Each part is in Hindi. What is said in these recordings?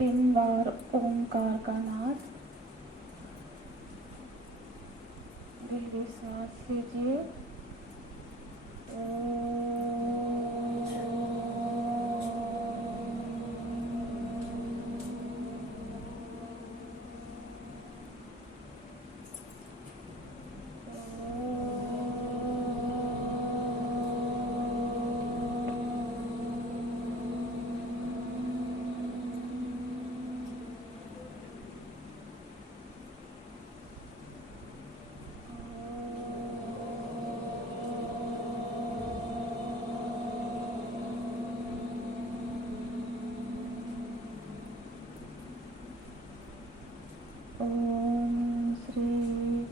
3 बार ओंकार का नाद। गहरी सांस लीजिए। ओम श्री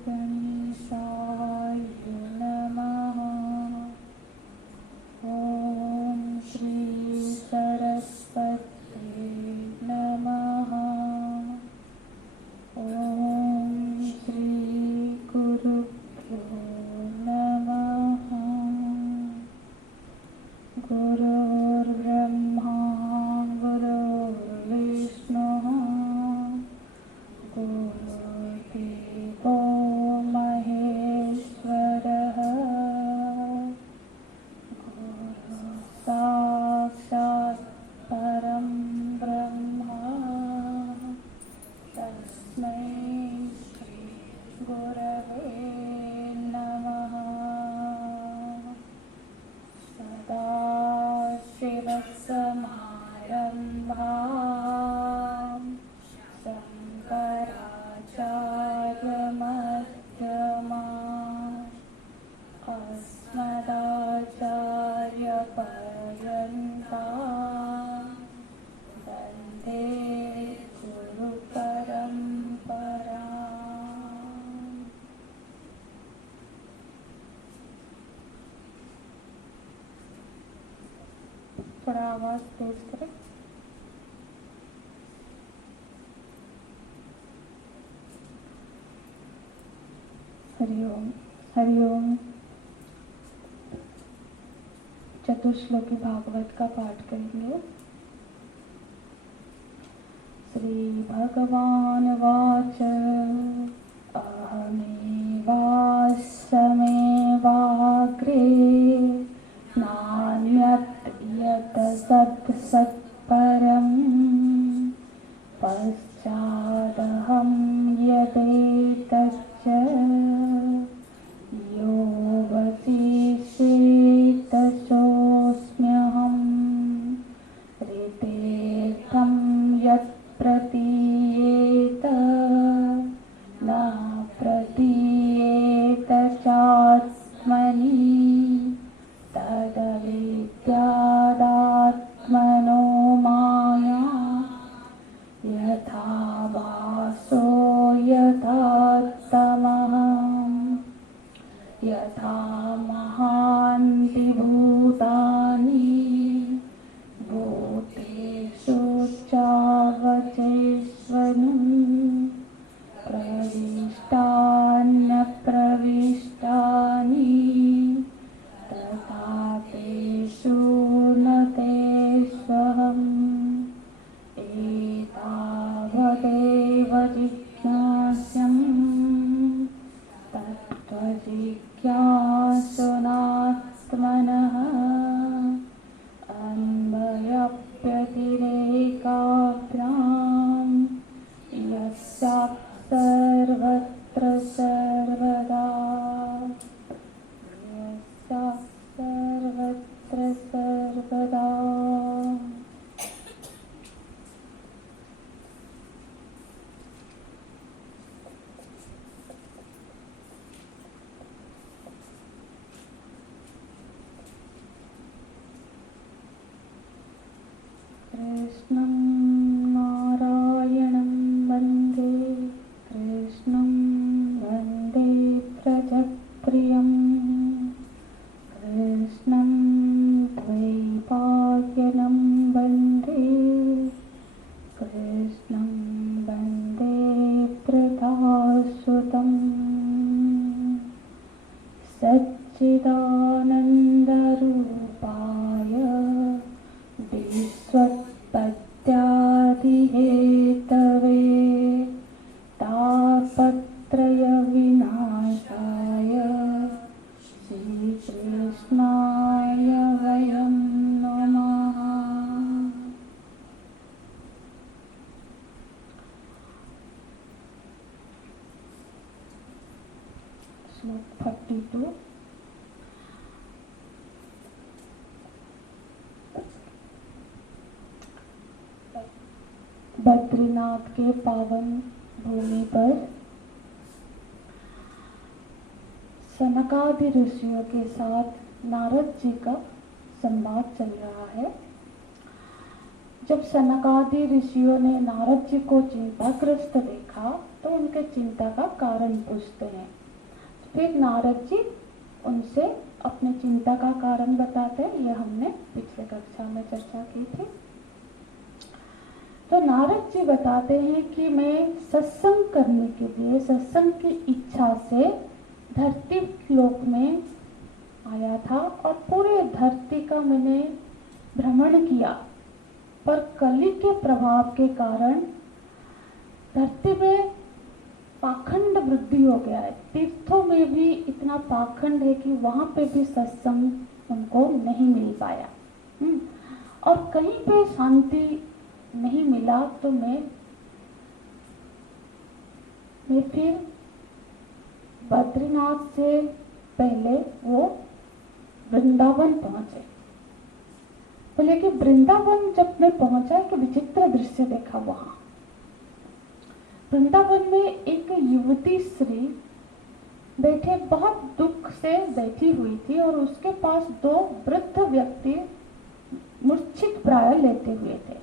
गणेशाय नमः। ओम श्री सरस्वती नमः। ओम श्री गुरुभ्यो नमः। गुरुर्ब्रह्मा गुरुर्विष्णुः गुरुर्देवो महेश्वरः। गुरुः साक्षात् परं ब्रह्म। तस्मै श्री गुरवे नमः। सदाशिवसमारम्भां शङ्कराचार्यमध्यमाम् अस्मदाचार्यपर्यन्तां वन्दे गुरुपरम्पराम्। थोड़ा आवाज तेज करें। हरिओम हरिओम। चतुश्लोकी भागवत का पाठ करेंगे। श्री भगवान वाच अहमेवास्मैवाग्रे नान्यत् यत् सत् सत्परम् पश्चादहं यदेतच्च यो वसिष्येत सोऽस्म्यहम् ऋतेर्थं यत् प्रतीयेत न प्रतीयेत चात्मनि तदविद्यादात्मनो माया यथा भासो यथा श्लोक 32। बद्रीनाथ के पावन भूमि पर सनकादि ऋषियों के साथ नारद जी का संवाद चल रहा है। जब सनकादि ऋषियों ने नारद जी को चिंताग्रस्त देखा तो उनके चिंता का कारण पूछते हैं। फिर नारद जी उनसे अपनी चिंता का कारण बताते हैं। यह हमने पिछले कक्षा में चर्चा की थी। तो नारद जी बताते हैं कि मैं सत्संग करने के लिए, सत्संग की इच्छा से धरती लोक में आया था और पूरे धरती का मैंने भ्रमण किया, पर कली के प्रभाव के कारण धरती में पाखंड वृद्धि हो गया है। तीर्थों में भी इतना पाखंड है कि वहां पे भी सत्संग उनको नहीं मिल पाया। और कहीं पे शांति नहीं मिला तो मैं फिर बद्रीनाथ से पहले वो वृंदावन पहुंचे। बोले कि वृंदावन जब मैं पहुंचा कि विचित्र दृश्य देखा। वहां वृंदावन में एक युवती स्त्री बैठे बहुत दुख से बैठी हुई थी और उसके पास दो वृद्ध व्यक्ति मूर्छित प्राय लेते हुए थे।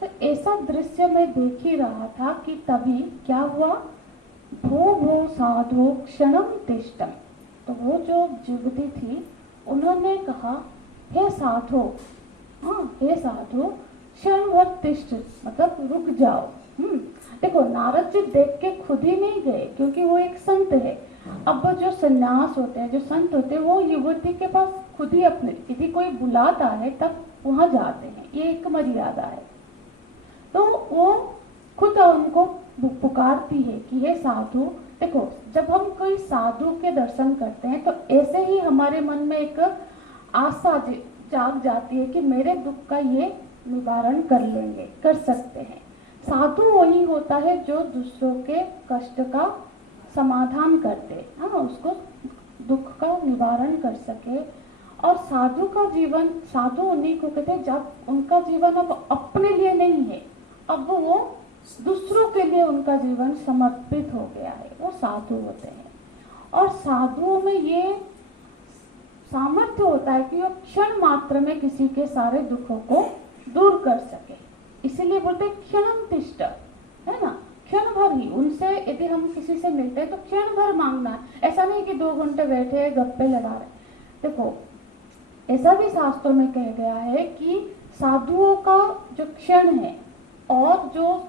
तो ऐसा दृश्य मैं देख ही रहा था कि तभी क्या हुआ, भो भो साधु क्षणम तिष्ठम। तो वो जो युवती थी उन्होंने कहा, हे साधु, हे साधु क्षण भर तिष्ठ, मतलब रुक जाओ। देखो नारद जी देख के खुद ही नहीं गए क्योंकि वो एक संत है। अब जो सन्यास होते हैं, जो संत होते हैं, वो युवती के पास खुद ही अपने यदि कोई बुलाता है तब वहां जाते हैं। ये एक मर्यादा है। तो वो खुद उनको पुकारती है कि हे साधु। देखो जब हम कोई साधु के दर्शन करते हैं तो ऐसे ही हमारे मन में एक आशा जाग जाती है कि मेरे दुख का ये निवारण कर लेंगे, कर सकते हैं। साधु वही होता है जो दूसरों के कष्ट का समाधान करते, उसको दुख का निवारण कर सके। और साधु का जीवन, साधु उन्हीं को कहते हैं जब उनका जीवन अब अपने लिए नहीं है, अब वो दूसरों के लिए उनका जीवन समर्पित हो गया है, वो साधु होते हैं। और साधुओं में ये सामर्थ्य होता है कि वो क्षण मात्र में किसी के सारे दुखों को दूर कर सके। इसीलिए बोलते हैं क्षणम तिष्ठ, है ना, क्षण भर ही। उनसे यदि हम किसी से मिलते हैं तो क्षण भर मांगना है। ऐसा नहीं कि 2 घंटे बैठे गप्पे लगा रहे। देखो ऐसा भी शास्त्रों में कहा गया है कि साधुओं का जो क्षण है और जो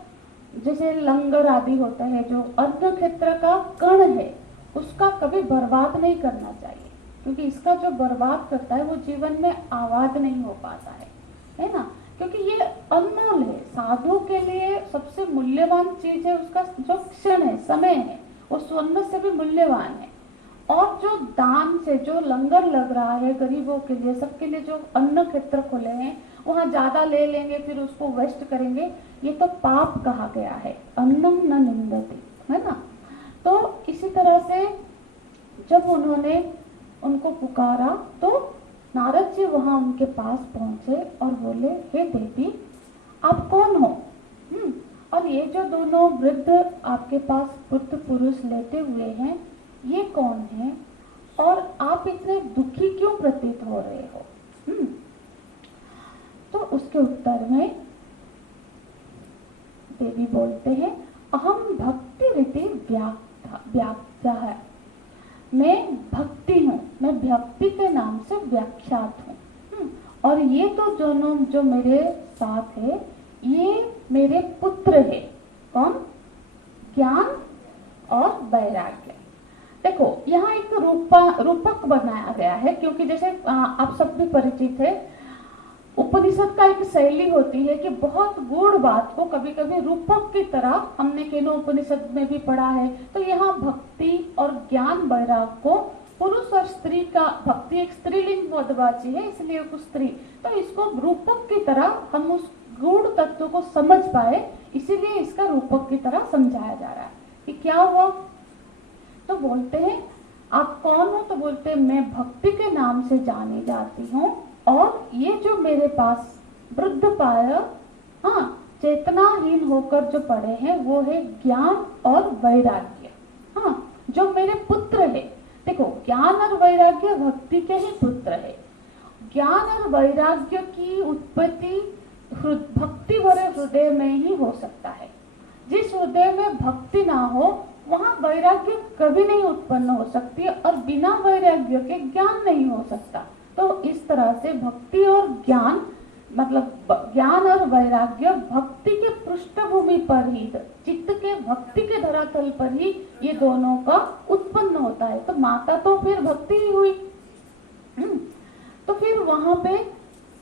जैसे लंगर आदि होता है, जो अन्न क्षेत्र का कण है, उसका कभी बर्बाद नहीं करना चाहिए। क्योंकि इसका जो बर्बाद करता है वो जीवन में आबाद नहीं हो पाता है ना। क्योंकि ये अनमोल है। साधु के लिए सबसे मूल्यवान चीज है उसका जो क्षण है, समय है, वो स्वर्ण से भी मूल्यवान है। और जो दान से जो लंगर लग रहा है गरीबों के लिए, सबके लिए जो अन्न क्षेत्र खुले हैं, वहां ज्यादा ले लेंगे फिर उसको वेस्ट करेंगे, ये तो पाप कहा गया है। अन्नम न निंदति, है ना। तो इसी तरह से जब उन्होंने उनको पुकारा तो नारद जी वहां उनके पास पहुंचे और बोले, हे देवी आप कौन हो? और ये जो दोनों वृद्ध आपके पास पुत्र पुरुष लेटे हुए हैं, ये कौन है और आप इतने दुखी क्यों प्रतीत हो रहे हो? तो उसके उत्तर में देवी बोलते हैं, अहम भक्ति रीति व्याख्या है, मैं भक्ति हूँ, मैं भक्ति के नाम से व्याख्यात हूँ। और ये तो दोनों जो मेरे साथ है ये मेरे पुत्र है। कौन? ज्ञान और वैराग्य। देखो यहाँ एक रूपक बनाया गया है, क्योंकि जैसे आप सब भी परिचित है, उपनिषद का एक शैली होती है कि बहुत गूढ़ बात को कभी कभी रूपक की तरह, हमने केनो उपनिषद में भी पढ़ा है। तो यहाँ भक्ति और ज्ञान वैराग को पुरुष और स्त्री का, भक्ति एक स्त्रीलिंग पदवाची है इसलिए एक स्त्री, तो इसको रूपक की तरह हम उस गूढ़ तत्व को समझ पाए, इसीलिए इसका रूपक की तरह समझाया जा रहा है कि क्या हुआ। तो बोलते हैं आप कौन हो? तो बोलते मैं भक्ति के नाम से जानी जाती हूँ, और ये जो मेरे पास वृद्ध पाय, हाँ, चेतनाहीन होकर जो पड़े हैं वो है ज्ञान और वैराग्य। हाँ, जो मेरे पुत्र है, देखो ज्ञान और वैराग्य भक्ति के ही पुत्र है। ज्ञान और वैराग्य की उत्पत्ति भक्ति भरे हृदय में ही हो सकता है। जिस हृदय में भक्ति ना हो वहां वैराग्य कभी नहीं उत्पन्न हो सकती, और बिना वैराग्य के ज्ञान नहीं हो सकता। तो इस तरह से भक्ति और ज्ञान, मतलब ज्ञान और वैराग्य भक्ति के पृष्ठभूमि पर ही, चित्त के भक्ति के धरातल पर ही ये दोनों का उत्पन्न होता है। तो माता तो फिर भक्ति ही हुई। तो फिर वहां पे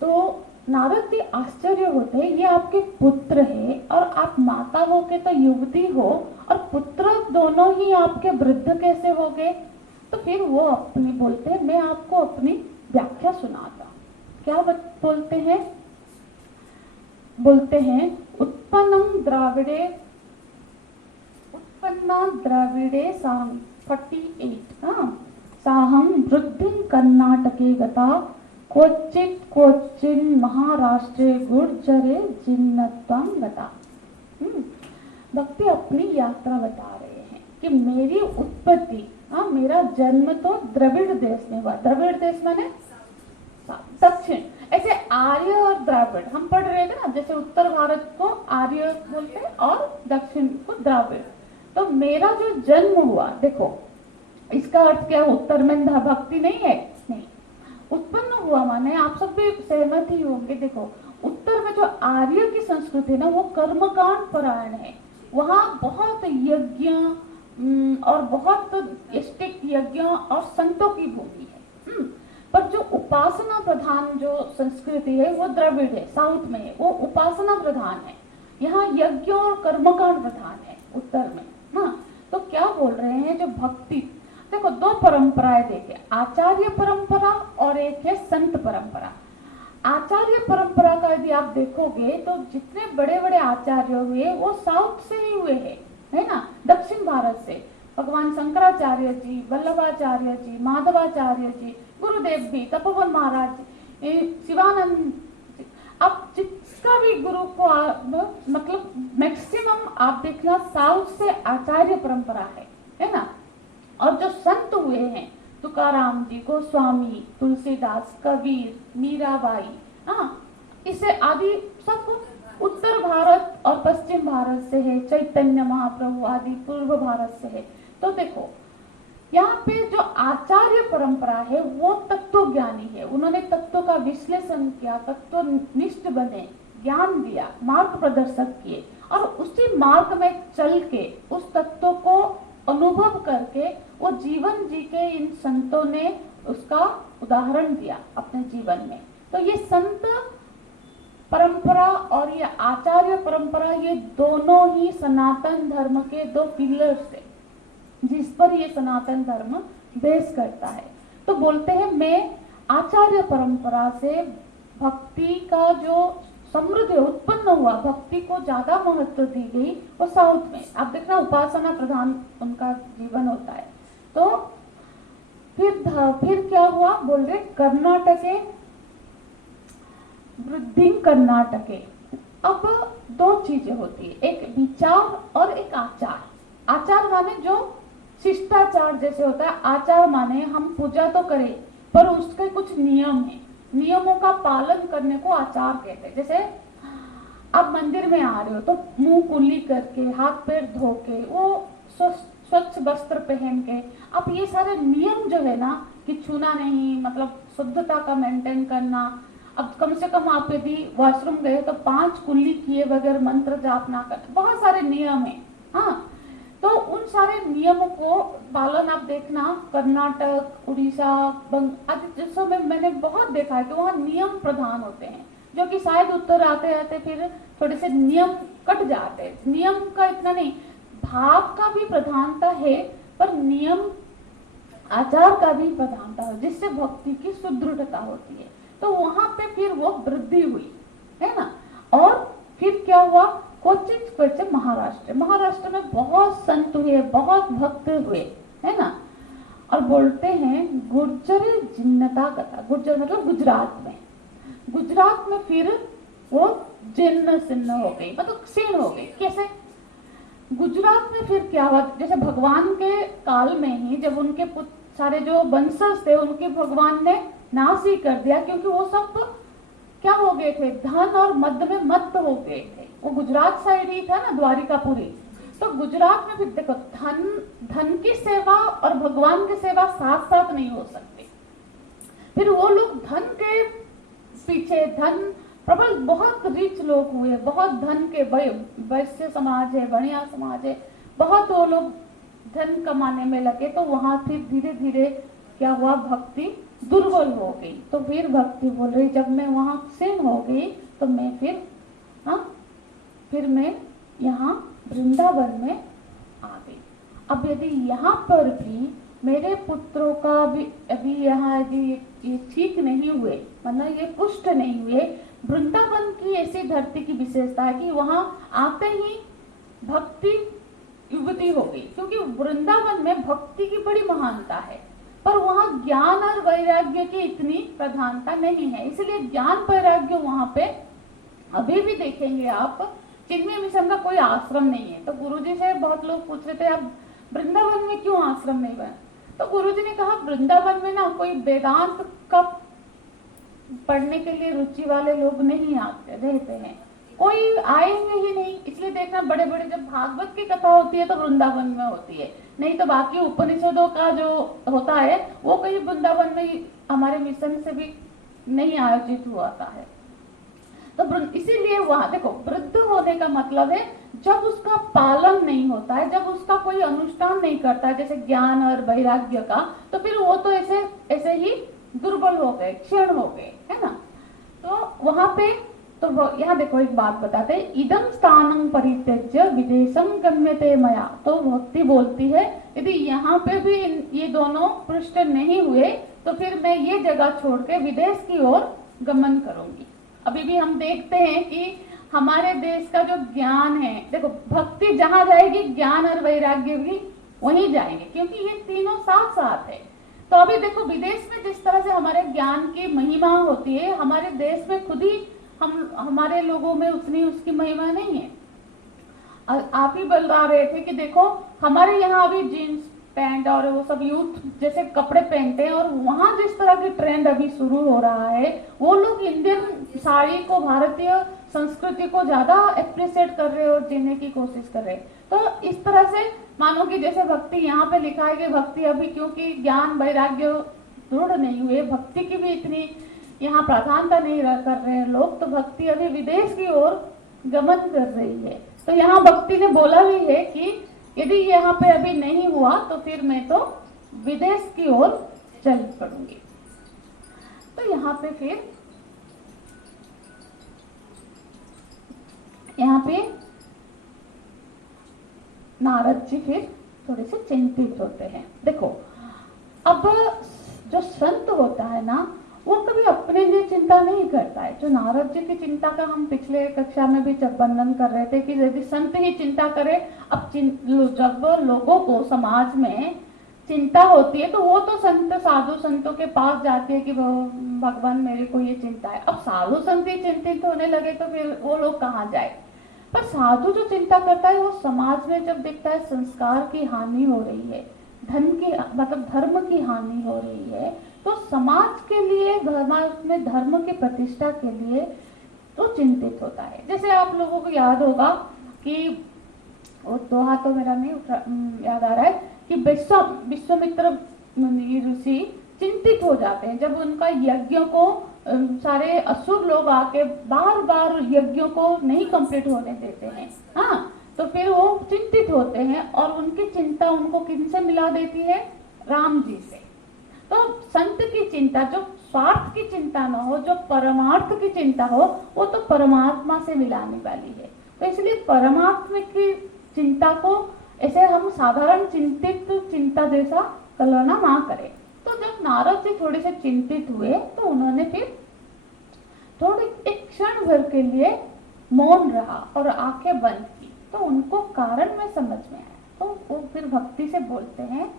तो नारद जी आश्चर्य होते हैं, ये आपके पुत्र है और आप माता हो के तो युवती हो, और पुत्र दोनों ही आपके वृद्ध कैसे हो गए? तो फिर वो अपनी बोलते हैं, मैं आपको अपनी व्याख्या सुनाता। क्या बोलते हैं? बोलते हैं उत्पन्ना द्राविडे साहं 48, साहं वृद्धिं कर्नाटके गता क्वचिन महाराष्ट्रे गुर्जरे जिन्नत्वं गता। भक्ति अपनी यात्रा बता रहे हैं कि मेरी उत्पत्ति, मेरा जन्म तो द्रविड़ देश में हुआ। द्रविड़ देश माने दक्षिण। ऐसे आर्य और द्राविड़ हम पढ़ रहे थे ना, जैसे उत्तर भारत को आर्य बोलते हैं और दक्षिण को द्राविड़। तो मेरा जो जन्म हुआ, देखो इसका अर्थ क्या? उत्तर में भक्ति नहीं है, नहीं। उत्पन्न हुआ माने आप सब भी सहमत ही होंगे। देखो उत्तर में जो आर्य की संस्कृति है ना, वो कर्मकांड परायण है। वहाँ बहुत यज्ञ और बहुत स्टिक यज्ञ और संतों की भूमि है। पर जो उपासना प्रधान जो संस्कृति है वो द्रविड़ है, साउथ में है, वो उपासना प्रधान है। यहाँ यज्ञ और कर्मकांड प्रधान है उत्तर में। तो क्या बोल रहे हैं? जो भक्ति, देखो दो परंपराएं देखे, आचार्य परंपरा और एक है संत परंपरा। आचार्य परंपरा का यदि आप देखोगे तो जितने बड़े बड़े आचार्य हुए वो साउथ से ही हुए हैं, है ना, दक्षिण भारत से। भगवान शंकराचार्य जी, वल्लभाचार्य जी, माधवाचार्य जी, गुरुदेव भी, तपोवन महाराज जी, शिवानंद। अब जिसका भी गुरु को मतलब मैक्सिमम आप देखना साउथ से आचार्य परंपरा है ना। और जो संत हुए हैं, तुकाराम जी, गोस्वामी, तुलसीदास, कबीर, मीराबाई, इसे आदि सब उत्तर भारत और पश्चिम भारत से है। चैतन्य महाप्रभु आदि पूर्व भारत से है। तो देखो यहाँ पे जो आचार्य परंपरा है वो तत्व ज्ञानी है। उन्होंने तत्व का विश्लेषण किया, तत्वनिष्ठ बने, ज्ञान दिया, मार्ग प्रदर्शक किए, और उसी मार्ग में चल के उस तत्व को अनुभव करके वो जीवन जी के इन संतों ने उसका उदाहरण दिया अपने जीवन में। तो ये संत परंपरा और ये आचार्य परंपरा, ये दोनों ही सनातन धर्म के दो पिलर्स है जिस पर ये सनातन धर्म बेस करता है। तो बोलते हैं मैं आचार्य परंपरा से भक्ति का जो समृद्धि उत्पन्न हुआ, भक्ति को ज्यादा महत्व दी गई वो साउथ में। आप देखना उपासना प्रधान उनका जीवन होता है। तो फिर क्या हुआ? बोल रहे कर्नाटके वृद्धि कर्नाटके। अब दो चीजें होती है, एक विचार और एक आचार। आचार माने जो शिष्टाचार जैसे होता है, आचार माने हम पूजा तो करें पर उसके कुछ नियम है, नियमों का पालन करने को आचार कहते हैं। जैसे आप मंदिर में आ रहे हो तो मुंह कुल्ली करके, हाथ पैर धो के, वो स्वच्छ वस्त्र पहन के, आप ये सारे नियम जो है ना कि छूना नहीं, मतलब शुद्धता का मेंटेन करना। अब कम से कम आप यदि वॉशरूम गए तो 5 कुल्ली किए बगैर मंत्र जाप ना कर, बहुत सारे नियम है। तो उन सारे नियमों को पालन आप देखना कर्नाटक, उड़ीसा, बंग आदि देशों में मैंने बहुत देखा है कि वहाँ नियम प्रधान होते हैं, जो कि शायद उत्तर आते आते फिर थोड़े से नियम कट जाते हैं। नियम का इतना नहीं, भाव का भी प्रधानता है, पर नियम आचार का भी प्रधानता है, जिससे भक्ति की सुदृढ़ता होती है। तो वहां पे फिर वो वृद्धि हुई, है ना। और फिर क्या हुआ? क्वचित महाराष्ट्र में बहुत संत हुए, बहुत भक्त हुए, है ना। और बोलते हैं गुर्जर जिन्नता कथा। गुर्जर मतलब गुजरात में। गुजरात में फिर वो जिन्न सिन्न हो गई, मतलब क्षीण हो गई। कैसे? गुजरात में फिर क्या हुआ, जैसे भगवान के काल में ही जब उनके सारे जो वंशज थे उनके भगवान ने नाश ही कर दिया, क्योंकि वो सब क्या हो गए थे, धन और मद में मत्त हो गए थे। वो गुजरात साइड ही था ना, द्वारिकापुरी। तो गुजरात में फिर देखो धन की सेवा और भगवान की सेवा साथ साथ नहीं हो सकती। फिर वो लोग धन के पीछे, धन प्रबल, बहुत रिच लोग हुए, बहुत धन के, वैश्य समाज है, बढ़िया समाज है, बहुत वो लोग धन कमाने में लगे। तो वहां फिर धीरे धीरे क्या हुआ, भक्ति दुर्बल हो गई। तो फिर भक्ति बोल रही जब मैं वहां क्षीण हो गई तो मैं फिर मैं यहाँ वृंदावन में आ गई। अब यदि यहाँ पर भी मेरे पुत्रों का भी अभी यहाँ ये ठीक नहीं हुए, मतलब ये पुष्ट नहीं हुए, वृंदावन की ऐसी धरती की विशेषता है कि वहां आते ही भक्ति युवती हो गई, क्योंकि वृंदावन में भक्ति की बड़ी महानता है, पर वहां ज्ञान और वैराग्य की इतनी प्रधानता नहीं है। इसलिए ज्ञान वैराग्य वहां पे अभी भी देखेंगे आप, चिन्मय मिशन का कोई आश्रम नहीं है। तो गुरुजी से बहुत लोग पूछ रहे थे आप वृंदावन में क्यों आश्रम नहीं बना, तो गुरुजी ने कहा वृंदावन में ना कोई वेदांत का पढ़ने के लिए रुचि वाले लोग नहीं आते रहते हैं, कोई आएंगे ही नहीं। इसलिए देखना बड़े बड़े जब भागवत की कथा होती है तो वृंदावन में होती है, नहीं तो बाकी उपनिषदों का जो होता है वो कहीं वृंदावन में हमारे मिशन से भी नहीं आयोजित हुआ है। तो इसीलिए वहां देखो, वृद्ध होने का मतलब है जब उसका पालन नहीं होता है, जब उसका कोई अनुष्ठान नहीं करता है, जैसे ज्ञान और वैराग्य का, तो फिर वो तो ऐसे ही दुर्बल हो गए, क्षीण हो गए, है ना। तो वहां पे तो यहाँ देखो एक बात बताते, इदम स्थानम परित्यज्य विदेशम गम्यते मया। तो भक्ति बोलती है यदि यहाँ पे भी ये दोनों पृष्ठ नहीं हुए तो फिर मैं ये जगह छोड़ के विदेश की ओर गमन करूंगी। अभी भी हम देखते हैं कि हमारे देश का जो ज्ञान है, देखो भक्ति जहां जाएगी ज्ञान और वैराग्य भी वहीं जाएंगे, क्योंकि ये तीनों साथ साथ है। तो अभी देखो विदेश में जिस तरह से हमारे ज्ञान की महिमा होती है, हमारे देश में खुद ही हमारे लोगों में उतनी उसकी महिमा नहीं है। आप ही बता रहे थे कि देखो हमारे यहाँ अभी जीन्स पैंट और वो सब यूथ जैसे कपड़े पहनते हैं, और वहां जिस तरह की ट्रेंड अभी शुरू हो रहा है, वो लोग इंडियन साड़ी को, भारतीय संस्कृति को ज्यादा अप्रिशिएट कर रहे हैं और जीने की कोशिश कर रहे हैं। तो इस तरह से मानो कि जैसे भक्ति यहाँ पे लिखा है कि भक्ति अभी क्योंकि ज्ञान वैराग्य दृढ़ नहीं हुए, भक्ति की भी इतनी यहाँ प्राधान्यता नहीं कर रहे हैं लोग, तो भक्ति अभी विदेश की ओर गमन कर रही है। तो यहाँ भक्ति ने बोला भी है कि यदि यहाँ पे अभी नहीं हुआ तो फिर मैं तो विदेश की ओर चल पड़ूंगी। तो यहाँ पे फिर यहाँ पे नारद जी फिर थोड़े से चिंतित होते हैं। देखो अब जो संत होता है ना, वो कभी अपने लिए चिंता नहीं करता है। जो नारद जी की चिंता का हम पिछले कक्षा में भी जब वर्णन कर रहे थे कि यदि संत ही चिंता करे, अब जब लोगों को समाज में चिंता होती है तो वो तो संत साधु संतों के पास जाती है कि भगवान मेरे को ये चिंता है। अब साधु संत ही चिंतित होने लगे तो फिर वो लोग कहाँ जाए। पर साधु जो चिंता करता है वो समाज में जब देखता है संस्कार की हानि हो रही है, धन की मतलब धर्म की हानि हो रही है, तो समाज के लिए, समाज में धर्म की प्रतिष्ठा के लिए तो चिंतित होता है। जैसे आप लोगों को याद होगा कि वो दोहा तो मेरा नहीं याद आ रहा है कि विश्वामित्र ऋषि चिंतित हो जाते हैं जब उनका यज्ञों को सारे असुर लोग आके बार बार यज्ञों को नहीं कंप्लीट होने देते हैं। हाँ, तो फिर वो चिंतित होते हैं और उनकी चिंता उनको किनसे मिला देती है? राम जी से। तो संत की चिंता जो स्वार्थ की चिंता न हो, जो परमार्थ की चिंता हो, वो तो परमात्मा से मिलाने वाली है। तो इसलिए परमात्मा की चिंता को ऐसे हम साधारण चिंतित चिंता जैसा कल्पना ना करें। तो जब नारद जी थोड़े से चिंतित हुए तो उन्होंने फिर थोड़ी एक क्षण भर के लिए मौन रहा और आंखें बंद की। तो उनको कारण में समझ में आया। तो वो फिर भक्ति से बोलते हैं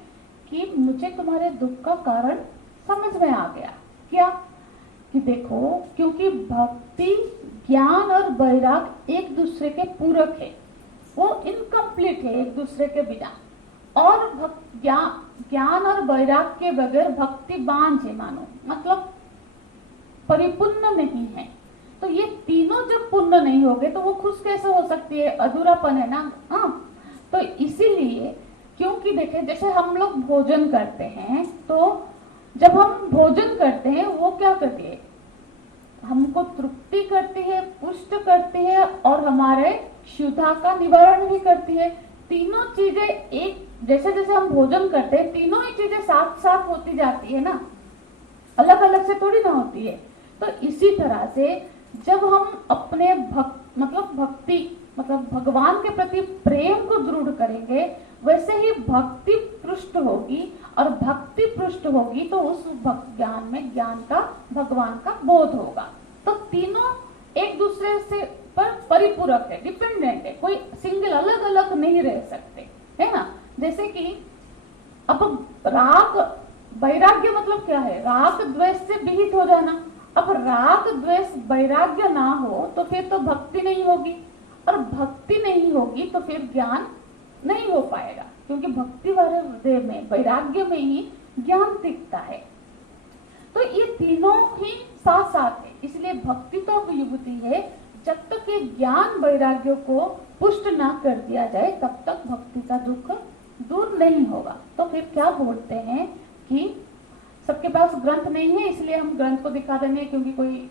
कि मुझे तुम्हारे दुख का कारण समझ में आ गया। क्या? कि देखो, क्योंकि भक्ति, ज्ञान और वैराग एक दूसरे के पूरक है, वो इनकम्प्लीट है एक दूसरे के बिना। और ज्ञान और वैराग के बगैर भक्ति बांझ है, मानो मतलब परिपूर्ण नहीं है। तो ये तीनों जब पूर्ण नहीं होंगे तो वो खुश कैसे हो सकती है? अधूरापन है ना। हाँ, तो इसीलिए, क्योंकि देखे जैसे हम लोग भोजन करते हैं, तो जब हम भोजन करते हैं वो क्या करती है? हमको तृप्ति करती है, पुष्ट करती है और हमारे क्षुधा का निवारण भी करती है। तीनों चीजें एक, जैसे जैसे हम भोजन करते हैं तीनों ही चीजें साथ साथ होती जाती है ना, अलग अलग से थोड़ी ना होती है। तो इसी तरह से जब हम अपने भक्ति मतलब भगवान के प्रति प्रेम को दृढ़ करेंगे, वैसे ही भक्ति पृष्ठ होगी, और भक्ति पृष्ठ होगी तो उस ज्ञान में ज्ञान का, भगवान का बोध होगा। तो तीनों एक दूसरे से पर परिपूरक है, डिपेंडेंट है, कोई सिंगल अलग अलग नहीं रह सकते, है ना। जैसे कि अब राग वैराग्य मतलब क्या है? राग द्वेष से विहित हो जाना। अब राग द्वेष वैराग्य ना हो तो फिर तो भक्ति नहीं होगी, और भक्ति नहीं होगी तो फिर ज्ञान नहीं हो पाएगा, क्योंकि भक्ति वाले हृदय में, वैराग्य में ही ज्ञान दिखता है। तो ये तीनों ही साथ साथ है, इसलिए भक्ति तो युक्ति है। जब तक ये ज्ञान वैराग्य को पुष्ट ना कर दिया जाए तब तक भक्ति का दुख दूर नहीं होगा। तो फिर क्या बोलते हैं कि सबके पास ग्रंथ नहीं है, इसलिए हम ग्रंथ को दिखा देंगे, क्योंकि कोई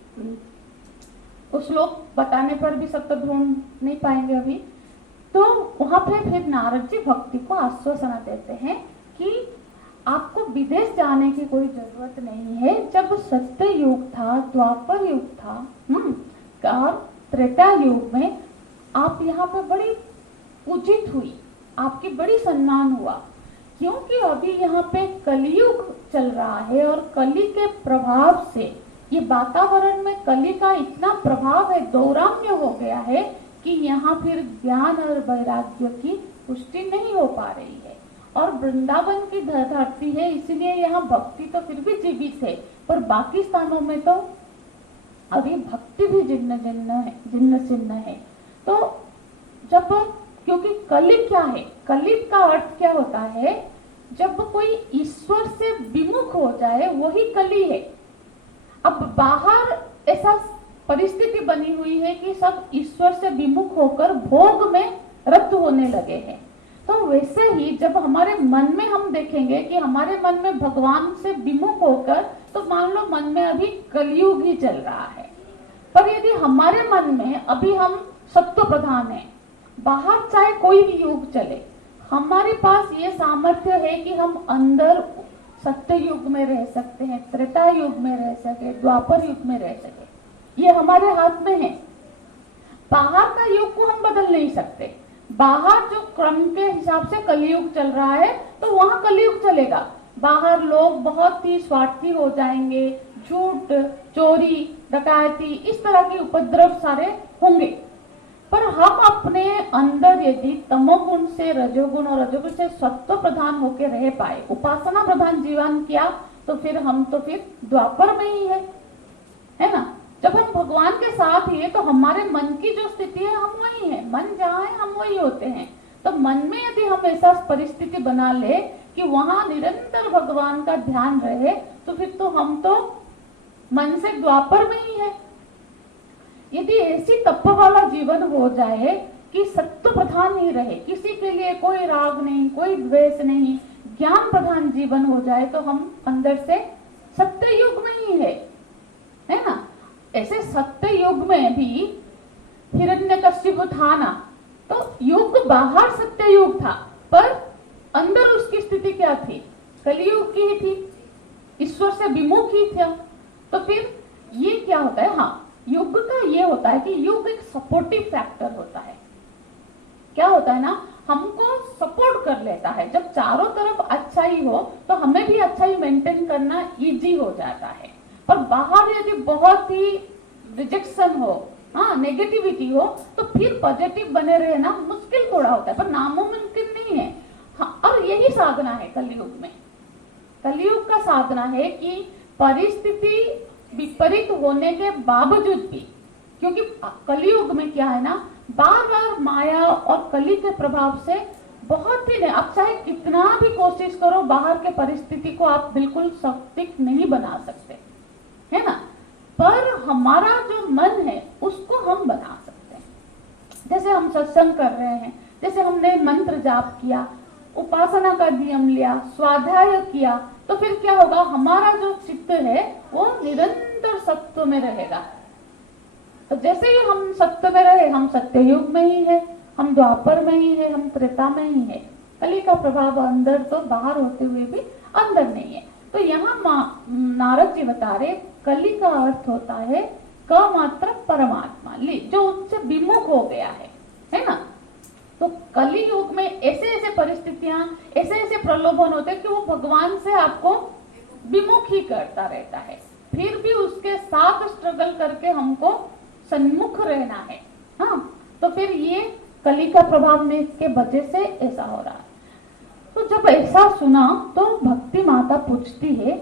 उस श्लोक बताने पर भी सब तो ढूंढ नहीं पाएंगे अभी। तो वहां पे फिर नारद जी भक्ति को आश्वासन देते हैं कि आपको विदेश जाने की कोई जरूरत नहीं है। जब सत्य युग था, द्वापर युग था और त्रेता युग में आप यहाँ पे बड़ी पूजित हुई, आपकी बड़ी सम्मान हुआ, क्योंकि अभी यहाँ पे कलियुग चल रहा है, और कली के प्रभाव से ये वातावरण में कली का इतना प्रभाव है, दौराम्य हो गया है कि यहाँ फिर ज्ञान और वैराग्य की पुष्टि नहीं हो पा रही है। और वृंदावन की धरती है, इसीलिए यहाँ भक्ति तो फिर भी जीवित है, पर बाकी स्थानों में तो अभी भक्ति भी जिन्न छिन्न है। तो जब, क्योंकि कली क्या है? कली का अर्थ क्या होता है? जब कोई ईश्वर से विमुख हो जाए वही कली है। अब बाहर ऐसा परिस्थिति बनी हुई है कि सब ईश्वर से विमुख होकर भोग में रत होने लगे हैं। तो वैसे ही जब हमारे मन में हम देखेंगे कि हमारे मन में भगवान से विमुख होकर, तो मान लो मन में अभी कलयुग ही चल रहा है, पर यदि हमारे मन में अभी हम सत्व प्रधान है, बाहर चाहे कोई भी युग चले, हमारे पास ये सामर्थ्य है कि हम अंदर सत्य युग में रह सकते हैं, त्रेता युग में रह सके, द्वापर युग में रह सके, ये हमारे हाथ में है। बाहर का युग को हम बदल नहीं सकते। बाहर जो क्रम के हिसाब से कलयुग चल रहा है तो वहां कलयुग चलेगा। बाहर लोग बहुत ही स्वार्थी हो जाएंगे, झूठ, चोरी, डकैती, इस तरह के उपद्रव सारे होंगे। पर हम अपने अंदर यदि तमोगुण से रजोगुण और रजोगुण से सत्व प्रधान होकर रह पाए, उपासना प्रधान जीवन किया, तो फिर हम तो फिर द्वापर में ही है ना। जब हम भगवान के साथ ही है तो हमारे मन की जो स्थिति है हम वही है, मन जहाँ है हम वही होते हैं। तो मन में यदि हम ऐसा परिस्थिति बना ले कि वहां निरंतर भगवान का ध्यान रहे, तो फिर तो हम तो मन से द्वापर में ही है। यदि ऐसी तप वाला जीवन हो जाए कि सत्व प्रधान ही रहे, किसी के लिए कोई राग नहीं, कोई द्वेष नहीं, ज्ञान प्रधान जीवन हो जाए, तो हम अंदर से सत्य युग में ही है ना। ऐसे सत्य युग में भी हिरण्यकशिपु था ना, तो युग बाहर सत्य युग था, पर अंदर उसकी स्थिति क्या थी? कलियुग की ही थी, ईश्वर से विमुख ही था। तो फिर ये क्या होता है? हाँ, युग का ये होता है कि युग एक सपोर्टिव फैक्टर होता है। क्या होता है ना, हमको सपोर्ट कर लेता है। जब चारों तरफ अच्छा ही हो तो हमें भी अच्छा ही मेंटेन करना इजी हो जाता है। पर बाहर यदि बहुत ही रिजेक्शन हो, हाँ, नेगेटिविटी हो, तो फिर पॉजिटिव बने रहना मुश्किल थोड़ा होता है, पर नामुमकिन नहीं है। हाँ, और यही साधना है कलयुग में। कलयुग का साधना है कि परिस्थिति विपरीत होने के बावजूद भी, क्योंकि कलयुग में क्या है ना, बार बार माया और कली के प्रभाव से बहुत ही नहीं, आप चाहे कितना भी कोशिश करो बाहर के परिस्थिति को आप बिल्कुल सटीक नहीं बना सकते, है ना। पर हमारा जो मन है उसको हम बना सकते हैं। जैसे हम सत्संग कर रहे हैं, जैसे हमने मंत्र जाप किया, उपासना का नियम लिया, स्वाध्याय किया, तो फिर क्या होगा, हमारा जो चित्त है वो निरंतर सत्व में रहेगा। तो जैसे ही हम सत्य में रहे, हम सत्य युग में ही है, हम द्वापर में ही है, हम त्रेता में ही है। कली का प्रभाव अंदर तो बाहर होते हुए भी अंदर नहीं है। तो यहाँ नारद जी बता रहे, कली का अर्थ होता है क मात्र परमात्मा, जो उनसे विमुख हो गया है ना। तो कली युग में ऐसे ऐसे परिस्थितियां, ऐसे ऐसे प्रलोभन होते हैं कि वो भगवान से आपको विमुख ही करता रहता है। फिर भी उसके साथ स्ट्रगल करके हमको सन्मुख रहना है। हाँ, तो फिर ये कली का प्रभाव में के वजह से ऐसा हो रहा है। तो जब ऐसा सुना तो भक्ति माता पूछती है,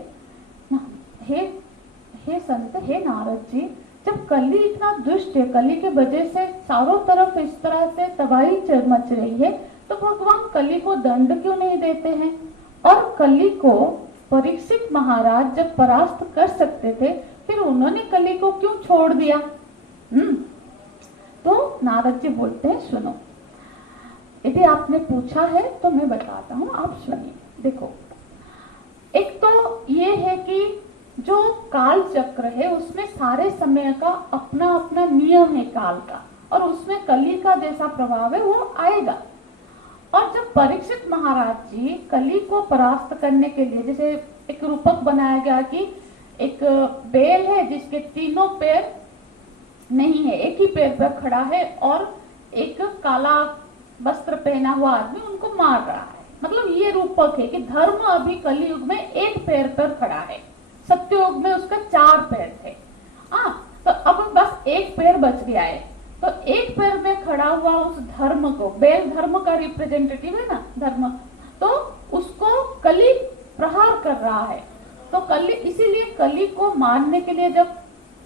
हे संत, हे नारद जी, जब कली इतना दुष्ट है, कली के वजह से चारों तरफ इस तरह से तबाही मच रही है, तो भगवान कली को दंड क्यों नहीं देते हैं? और कली को परीक्षित महाराज जब परास्त कर सकते थे, फिर उन्होंने कली को क्यों छोड़ दिया? तो नारद जी बोलते हैं, सुनो, यदि आपने पूछा है तो मैं बताता हूँ, आप सुनिए। देखो, एक तो ये है कि जो काल चक्र है उसमें सारे समय का अपना अपना नियम है काल का, और उसमें कली का जैसा प्रभाव है वो आएगा। और जब परीक्षित महाराज जी कली को परास्त करने के लिए, जैसे एक रूपक बनाया गया कि एक बैल है जिसके तीनों पैर नहीं है, एक ही पैर पर खड़ा है, और एक काला वस्त्र पहना हुआ आदमी उनको मार रहा है। मतलब ये रूपक है कि धर्म अभी कलयुग में एक पैर पर खड़ा है, सत्ययुग में उसका 4 पैर थे। तो अब बस एक पैर बच गया है। तो एक पैर में खड़ा हुआ उस धर्म को, बैल धर्म का रिप्रेजेंटेटिव है ना, धर्म, तो उसको कली प्रहार कर रहा है। तो कली, इसीलिए कली को मारने के लिए जब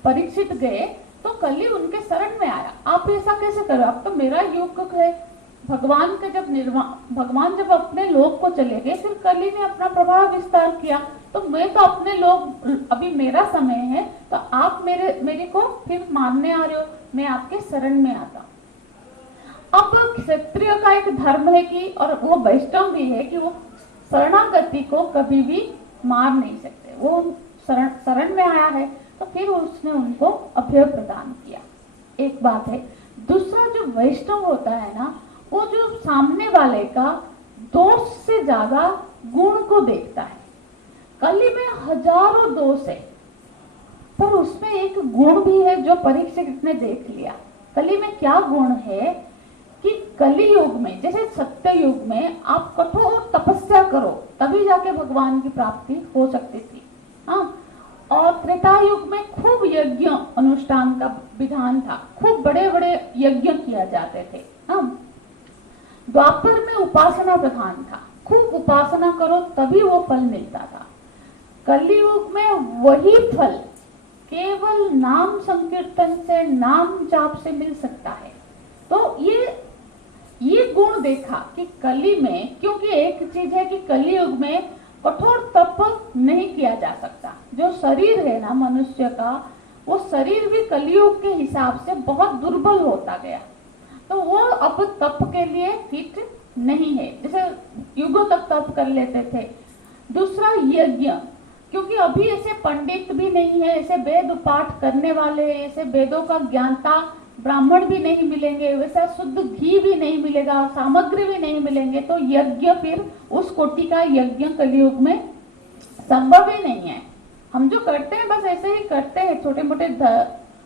परीक्षित गए तो कली उनके शरण में आया। आप ऐसा कैसे करो, आप तो मेरा युग है। भगवान का जब भगवान जब अपने लोक को चले गए, फिर कली ने अपना प्रभाव विस्तार किया, तो मैं तो अपने लोग, अभी मेरा समय है, तो आप मेरे को फिर मारने आ रहे हो, मैं आपके शरण में आता। अब क्षत्रिय का एक धर्म है कि, और वो वैष्णव भी है कि वो शरणागति को कभी भी मार नहीं सकते। वो शरण में आया है तो फिर उसने उनको अभय प्रदान किया। एक बात है। दूसरा, जो वैष्णव होता है ना, वो जो सामने वाले का दोष से ज्यादा गुण को देखता है। कली में हजारों दोष है, पर उसमें एक गुण भी है जो परीक्षित ने देख लिया। कली में क्या गुण है कि कली युग में, जैसे सत्य युग में आप कठोर तपस्या करो तभी जाके भगवान की प्राप्ति हो सकती थी। हाँ, और त्रेता युग में खूब यज्ञ अनुष्ठान का विधान था, खूब बड़े बड़े यज्ञ किया जाते थे। हाँ, द्वापर में उपासना प्रधान था, खूब उपासना करो तभी वो फल मिलता था। कलियुग में वही फल केवल नाम संकीर्तन से, नाम जाप से मिल सकता है। तो ये गुण देखा कि कली में, क्योंकि एक चीज है कि कलियुग में कठोर तप नहीं किया जा सकता। जो शरीर है ना मनुष्य का, वो शरीर भी कलियुग के हिसाब से बहुत दुर्बल होता गया, तो वो अब तप के लिए फिट नहीं है, जैसे युगों तक तप कर लेते थे। दूसरा, यज्ञ, क्योंकि अभी ऐसे पंडित भी नहीं है, ऐसे वेद पाठ करने वाले, ऐसे वेदों का ज्ञानता ब्राह्मण भी नहीं मिलेंगे, वैसा शुद्ध घी भी नहीं मिलेगा, सामग्री भी नहीं मिलेंगे, तो यज्ञ फिर उस कोटि का यज्ञ कलियुग में संभव ही नहीं है। हम जो करते हैं बस ऐसे ही करते हैं, छोटे मोटे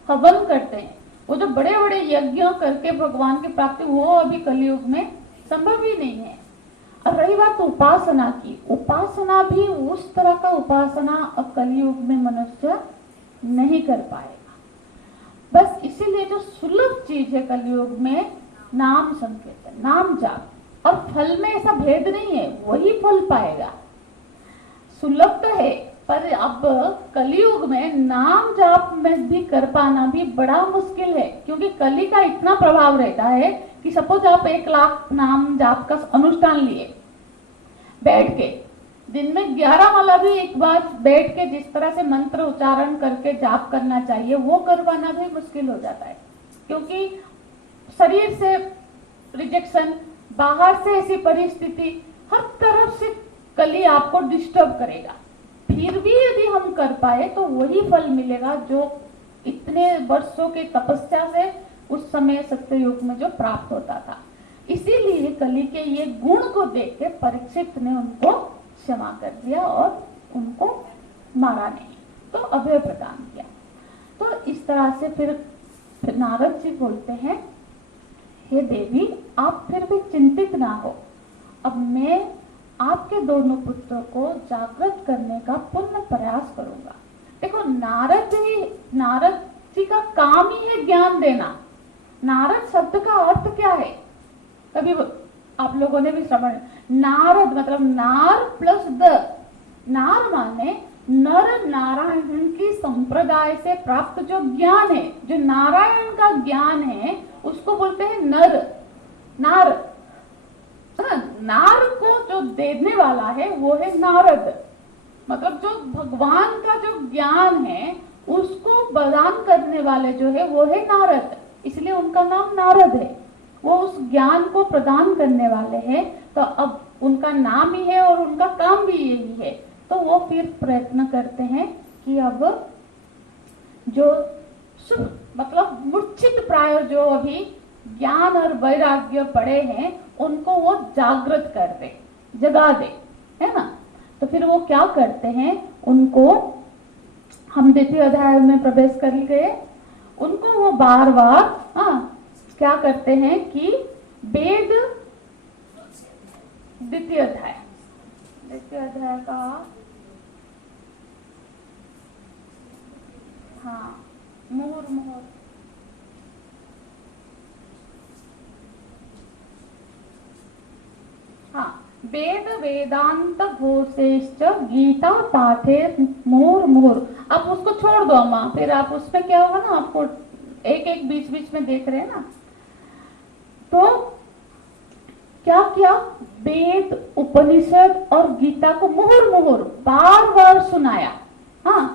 हवन करते हैं। वो जो बड़े बड़े यज्ञ करके भगवान की प्राप्ति, वो अभी कलियुग में संभव ही नहीं है। और रही बात उपासना की, उपासना भी उस तरह का उपासना अब कलियुग में मनुष्य नहीं कर पाएगा। बस इसीलिए जो सुलभ चीज है कलियुग में, नाम संकीर्तन, नाम जाप, और फल में ऐसा भेद नहीं है, वही फल पाएगा। सुलभ तो है, पर अब कलयुग में नाम जाप में भी कर पाना भी बड़ा मुश्किल है, क्योंकि कली का इतना प्रभाव रहता है कि सपोज आप 1,00,000 नाम जाप का अनुष्ठान लिए बैठ के, दिन में 11 माला भी एक बार बैठ के जिस तरह से मंत्र उच्चारण करके जाप करना चाहिए वो कर पाना भी मुश्किल हो जाता है, क्योंकि शरीर से रिजेक्शन, बाहर से ऐसी परिस्थिति, हर तरफ से कली आपको डिस्टर्ब करेगा। फिर भी यदि हम कर पाए तो वही फल मिलेगा जो इतने वर्षों के तपस्या से उस समय सत्ययुग में जो प्राप्त होता था। इसीलिए कली के ये गुण को देख के परीक्षित ने उनको क्षमा कर दिया और उनको मारा नहीं, तो अभय प्रदान किया। तो इस तरह से फिर नारद जी बोलते हैं, हे देवी आप फिर भी चिंतित ना हो, अब मैं आपके दोनों पुत्रों को जागृत करने का पुण्य प्रयास करूंगा। देखो नारद जी का काम ही है ज्ञान देना। नारद शब्द का अर्थ क्या है, कभी आप लोगों ने भी श्रवण, नारद मतलब नार प्लस द, नार माने नर नारायण की संप्रदाय से प्राप्त जो ज्ञान है, जो नारायण का ज्ञान है उसको बोलते हैं नर, नार। नार को जो देने वाला है वो है नारद, मतलब जो भगवान का जो ज्ञान है उसको प्रदान करने वाले जो है वो है नारद, इसलिए उनका नाम नारद है। वो उस ज्ञान को प्रदान करने वाले हैं, तो अब उनका नाम ही है और उनका काम भी यही है। तो वो फिर प्रयत्न करते हैं कि अब जो मतलब मूर्छित प्राय जो अभी ज्ञान और वैराग्य पड़े हैं उनको वो जागृत कर दे, जगा दे, है ना। तो फिर वो क्या करते हैं, उनको हम 2य अध्याय में प्रवेश कर गए, उनको वो बार बार क्या करते हैं कि वेद 2य अध्याय का मुहुर वेद वेदांत घोषेश्च गीता पाठे मुहुर। आप उसको छोड़ दो अम्मा, फिर आप उसमें क्या होगा ना, आपको एक बीच बीच में देख रहे हैं ना। तो क्या किया, वेद उपनिषद और गीता को मुहुर बार बार सुनाया।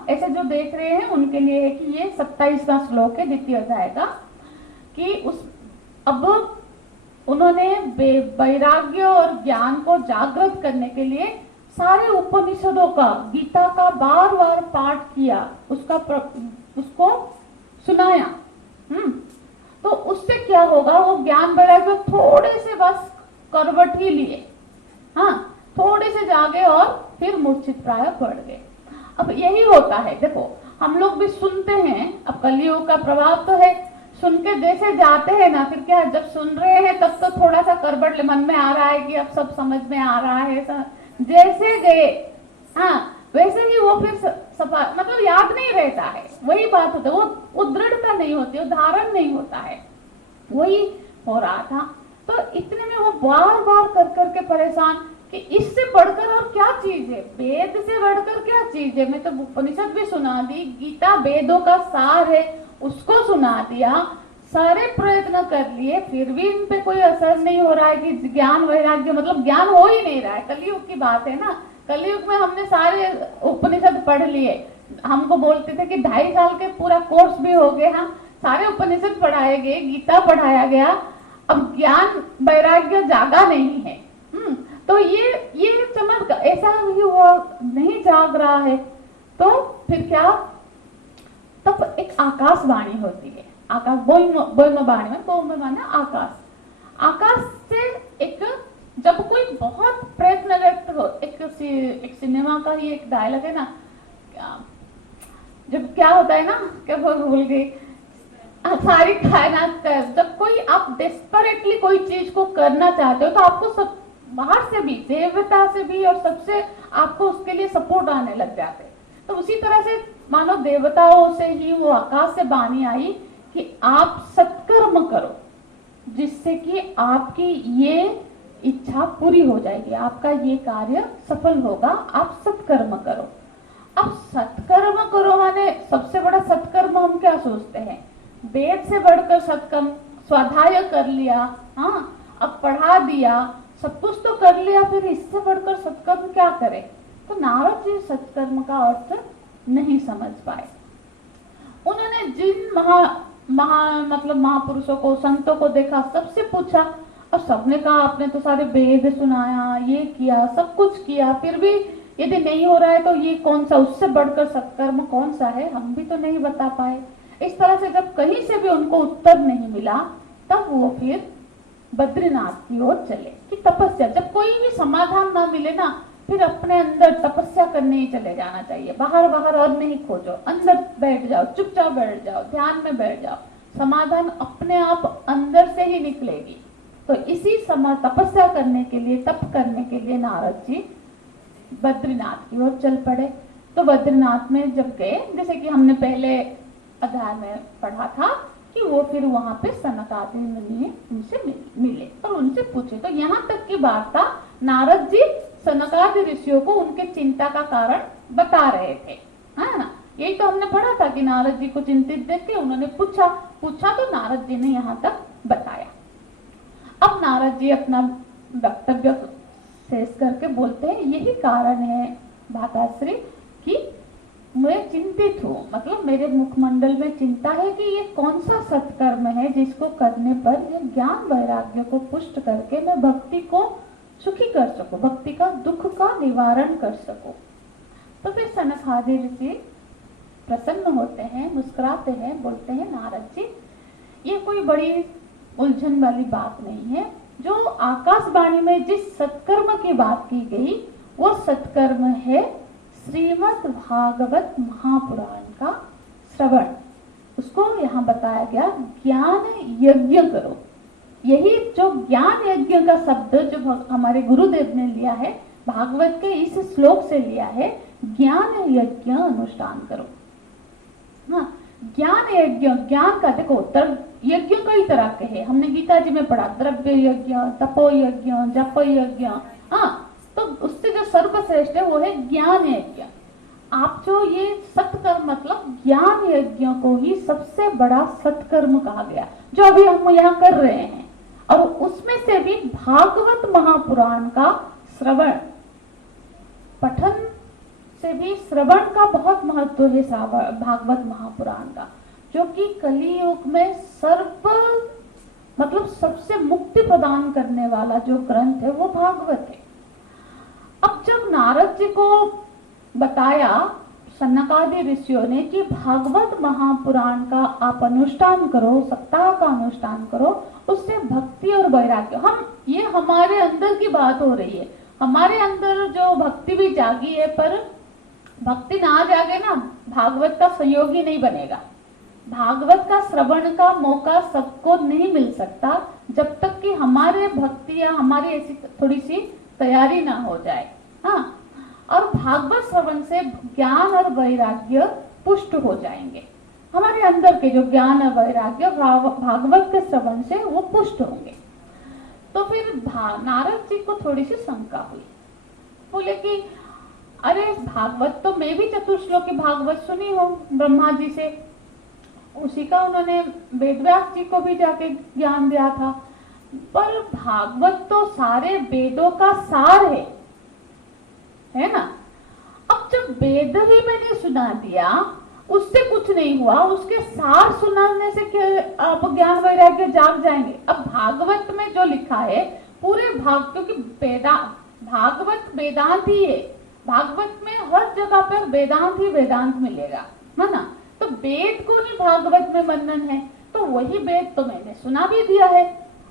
ऐसे जो देख रहे हैं उनके लिए है कि ये 27वां श्लोक है 2य अध्याय का, कि उस अब उन्होंने वैराग्य और ज्ञान को जागृत करने के लिए सारे उपनिषदों का, गीता का बार बार पाठ किया, उसको सुनाया। तो उससे क्या होगा, वो ज्ञान वैराग्य थोड़े से बस करवट ही लिए, थोड़े से जागे और फिर मूर्छित प्राय पड़ गए। अब यही होता है, देखो हम लोग भी सुनते हैं, अब कलियुग का प्रभाव तो है, सुन के जैसे जाते हैं ना, फिर क्या जब सुन रहे हैं तब तो थोड़ा सा करबट मन में आ रहा है कि अब सब समझ में आ रहा है, जैसे गए वैसे ही वो फिर मतलब याद नहीं रहता है, वही बात होता है, वो दृढ़ता नहीं होती, वो धारण नहीं होता है, वही हो रहा था। तो इतने में वो बार बार कर करके परेशान कि इससे बढ़कर और क्या चीज है, वेद से बढ़कर क्या चीज है। मैं तो उपनिषद भी सुना दी, गीता वेदों का सार है उसको सुना दिया, सारे प्रयत्न कर लिए, फिर भी इन पे कोई असर नहीं हो रहा है कि ज्ञान वैराग्य मतलब ज्ञान हो ही नहीं रहा है। कलयुग की बात है ना, कलयुग में हमने सारे उपनिषद पढ़ लिए, हमको बोलते थे कि 2.5 साल के पूरा कोर्स भी हो गए, हम सारे उपनिषद पढ़ाए गए, गीता पढ़ाया गया, अब ज्ञान वैराग्य जागा नहीं है। तो ये चमत्कार ऐसा ही हुआ, नहीं जाग रहा है। तो फिर क्या, तब एक आकाशवाणी होती है, आकाश बोइमवाणी में, बोइमवाणी आकाश से एक, जब कोई बहुत प्रयत्नरत हो, एक सिनेमा का ही एक डायलॉग है ना, जब क्या होता है ना, क्या भूल गई, सारी कायनात का, जब कोई आप डेस्परेटली कोई चीज को करना चाहते हो तो आपको सब बाहर से भी, देवता से भी और सबसे आपको उसके लिए सपोर्ट आने लग जाते। तो उसी तरह से मानो देवताओं से ही वो आकाश से बानी आई कि आप सत्कर्म करो, जिससे कि आपकी ये इच्छा पूरी हो जाएगी, आपका ये कार्य सफल होगा, आप सत्कर्म करो। अब सत्कर्म करो माने सबसे बड़ा सत्कर्म हम क्या सोचते हैं, वेद से बढ़कर सत्कर्म, स्वाध्याय कर लिया, हाँ अब पढ़ा दिया, सब कुछ तो कर लिया, फिर इससे बढ़कर सत्कर्म क्या करें। तो नारद जी सत्कर्म का अर्थ नहीं समझ पाए। उन्होंने जिन महापुरुषों को, संतों को देखा, सबसे पूछा और सबने कहा आपने तो सारे वेद सुनाया, ये किया, सब कुछ किया, फिर भी यदि नहीं हो रहा है तो ये कौन सा, उससे बढ़कर सत्कर्म कौन सा है, हम भी तो नहीं बता पाए। इस तरह से जब कहीं से भी उनको उत्तर नहीं मिला, तब वो फिर बद्रीनाथ की ओर चले कि तपस्या, जब कोई भी समाधान ना मिले ना, फिर अपने अंदर तपस्या करने ही चले जाना चाहिए, बाहर बाहर और नहीं खोजो, अंदर बैठ जाओ, चुपचाप बैठ जाओ, ध्यान में बैठ जाओ, समाधान अपने आप अंदर से ही निकलेगी। तो इसी समय तपस्या करने के लिए, तप करने के लिए नारद जी बद्रीनाथ की ओर चल पड़े। तो बद्रीनाथ में जब गए, जैसे कि हमने पहले अध्याय में पढ़ा था कि वो फिर वहां पे सनकादि मुनि उनसे मिले और उनसे पूछे। तो यहाँ तक की वार्ता नारद जी सनकादि ऋषियों को उनके चिंता का कारण बता रहे थे, है ना। यही तो हमने पढ़ा था कि नारद जी को चिंतित देख के उन्होंने पूछा तो नारद जी ने यहाँ तक बताया। अब नारद जी अपना वक्तव्य शेष करके बोलते हैं, यही कारण है भ्राताश्री कि मैं चिंतित हूँ, मतलब मेरे मुखमंडल में चिंता है कि ये कौन सा सत्कर्म है जिसको करने पर ये ज्ञान वैराग्य को पुष्ट करके मैं भक्ति को सुखी कर सकूं, भक्ति का दुख का निवारण कर सकूं। तो फिर सनकादि ऋषि प्रसन्न होते हैं, मुस्कुराते हैं, बोलते हैं नारद जी ये कोई बड़ी उलझन वाली बात नहीं है, जो आकाशवाणी में जिस सत्कर्म की बात की गई वो सत्कर्म है श्रीमद् भागवत महापुराण का श्रवण। उसको यहाँ बताया गया ज्ञान यज्ञ करो। यही जो ज्ञान यज्ञ का शब्द जो हमारे गुरुदेव ने लिया है, भागवत के इस श्लोक से लिया है, ज्ञान यज्ञ अनुष्ठान करो। हाँ, ज्ञान यज्ञ, ज्ञान का देखो यज्ञ कई तरह के हैं, हमने गीता जी में पढ़ा, द्रव्य यज्ञ, तपो यज्ञ, जप यज्ञ। हाँ, तो उससे जो सर्वश्रेष्ठ है वो है ज्ञान यज्ञ। आप जो ये सत्कर्म मतलब ज्ञान यज्ञ को ही सबसे बड़ा सत्कर्म कहा गया, जो अभी हम यहाँ कर रहे हैं। और उसमें से भी भागवत महापुराण का श्रवण, पठन से भी श्रवण का बहुत महत्व है भागवत महापुराण का, जो कि कलियुग में मतलब सबसे मुक्ति प्रदान करने वाला जो ग्रंथ है वो भागवत है। अब जब नारद जी को बताया सनकादि ऋषियों ने कि भागवत महापुराण का आप अनुष्ठान करो, सप्ताह का अनुष्ठान करो, उससे भक्ति और वैराग्य, हम ये हमारे अंदर की बात हो रही है, हमारे अंदर जो भक्ति भी जागी है, पर भक्ति ना जागे ना, भागवत का सहयोग ही नहीं बनेगा। भागवत का श्रवण का मौका सबको नहीं मिल सकता जब तक कि हमारे भक्ति या हमारी ऐसी थोड़ी सी तैयारी ना हो जाए। हाँ, और भागवत श्रवण से ज्ञान और वैराग्य पुष्ट हो जाएंगे, हमारे अंदर के जो ज्ञान और वैराग्य भागवत के श्रवण से वो पुष्ट होंगे। तो फिर नारद जी को थोड़ी सी शंका हुई, बोले कि अरे भागवत तो मैं भी चतुर्श्लोकी भागवत सुनी हूँ ब्रह्मा जी से, उसी का उन्होंने वेदव्यास जी को भी जाके ज्ञान दिया था, पर भागवत तो सारे वेदों का सार है ना। अब जब वेद ही मैंने सुना दिया, उससे कुछ नहीं हुआ, उसके सार सुनाने से क्या आप ज्ञान वैराग्य जाग जाएंगे। अब भागवत में जो लिखा है पूरे क्योंकि भागवत वेदांत ही है, भागवत में हर जगह पर वेदांत ही वेदांत मिलेगा, है ना। तो वेद को ही भागवत में वर्णन है, तो वही वेद तो मैंने सुना भी दिया है।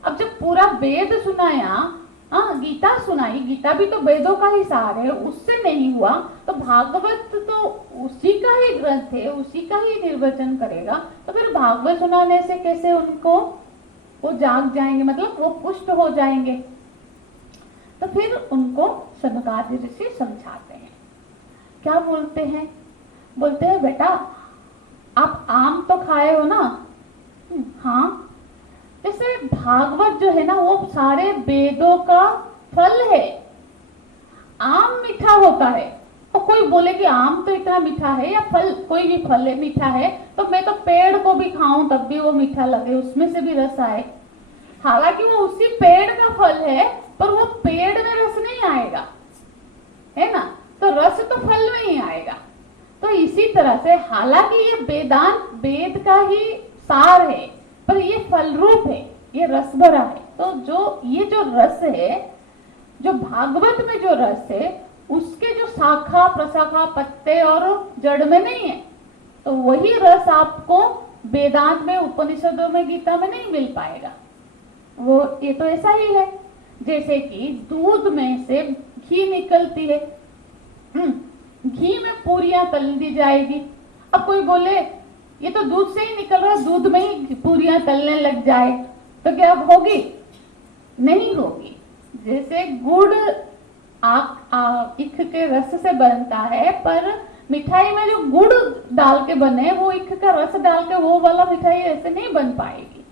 अब जब पूरा वेद सुनाया, गीता सुनाई, गीता भी तो वेदों का ही सार है, उससे नहीं हुआ तो भागवत तो उसी का ही ग्रंथ है, उसी का ही निर्वचन करेगा, तो फिर भागवत सुनाने से कैसे उनको वो जाग जाएंगे, मतलब वो पुष्ट हो जाएंगे। तो फिर उनको सनकादि ऋषि समझाते हैं, क्या बोलते हैं, बोलते हैं बेटा आप आम तो खाए हो ना। हाँ, जैसे भागवत जो है ना वो सारे वेदों का फल है। आम मीठा होता है, तो कोई बोले कि आम तो इतना मीठा है, या फल कोई भी फल है मीठा है, तो मैं तो पेड़ को भी खाऊं तब भी वो मीठा लगे, उसमें से भी रस आए। हालांकि वो उसी पेड़ का फल है, पर वो पेड़ में रस नहीं आएगा, है ना। तो रस तो फल में ही आएगा। तो इसी तरह से हालांकि ये वेदांत वेद का ही सार है, पर ये फल रूप है, ये रस भरा है। तो जो ये जो रस है, जो भागवत में जो रस है, उसके जो शाखा प्रशाखा पत्ते और जड़ में नहीं है, तो वही रस आपको वेदांत में, उपनिषदों में, गीता में नहीं मिल पाएगा। वो ये तो ऐसा ही है जैसे कि दूध में से घी निकलती है, घी में पूरियां तल दी जाएगी। अब कोई बोले ये तो दूध से ही निकल रहा है, दूध में ही पूरियां तलने लग जाए तो क्या होगी? नहीं होगी। जैसे गुड़ ईख के रस से बनता है, पर मिठाई में जो गुड़ डाल के बने वो ईख का रस डाल के वो वाला मिठाई ऐसे नहीं बन पाएगी।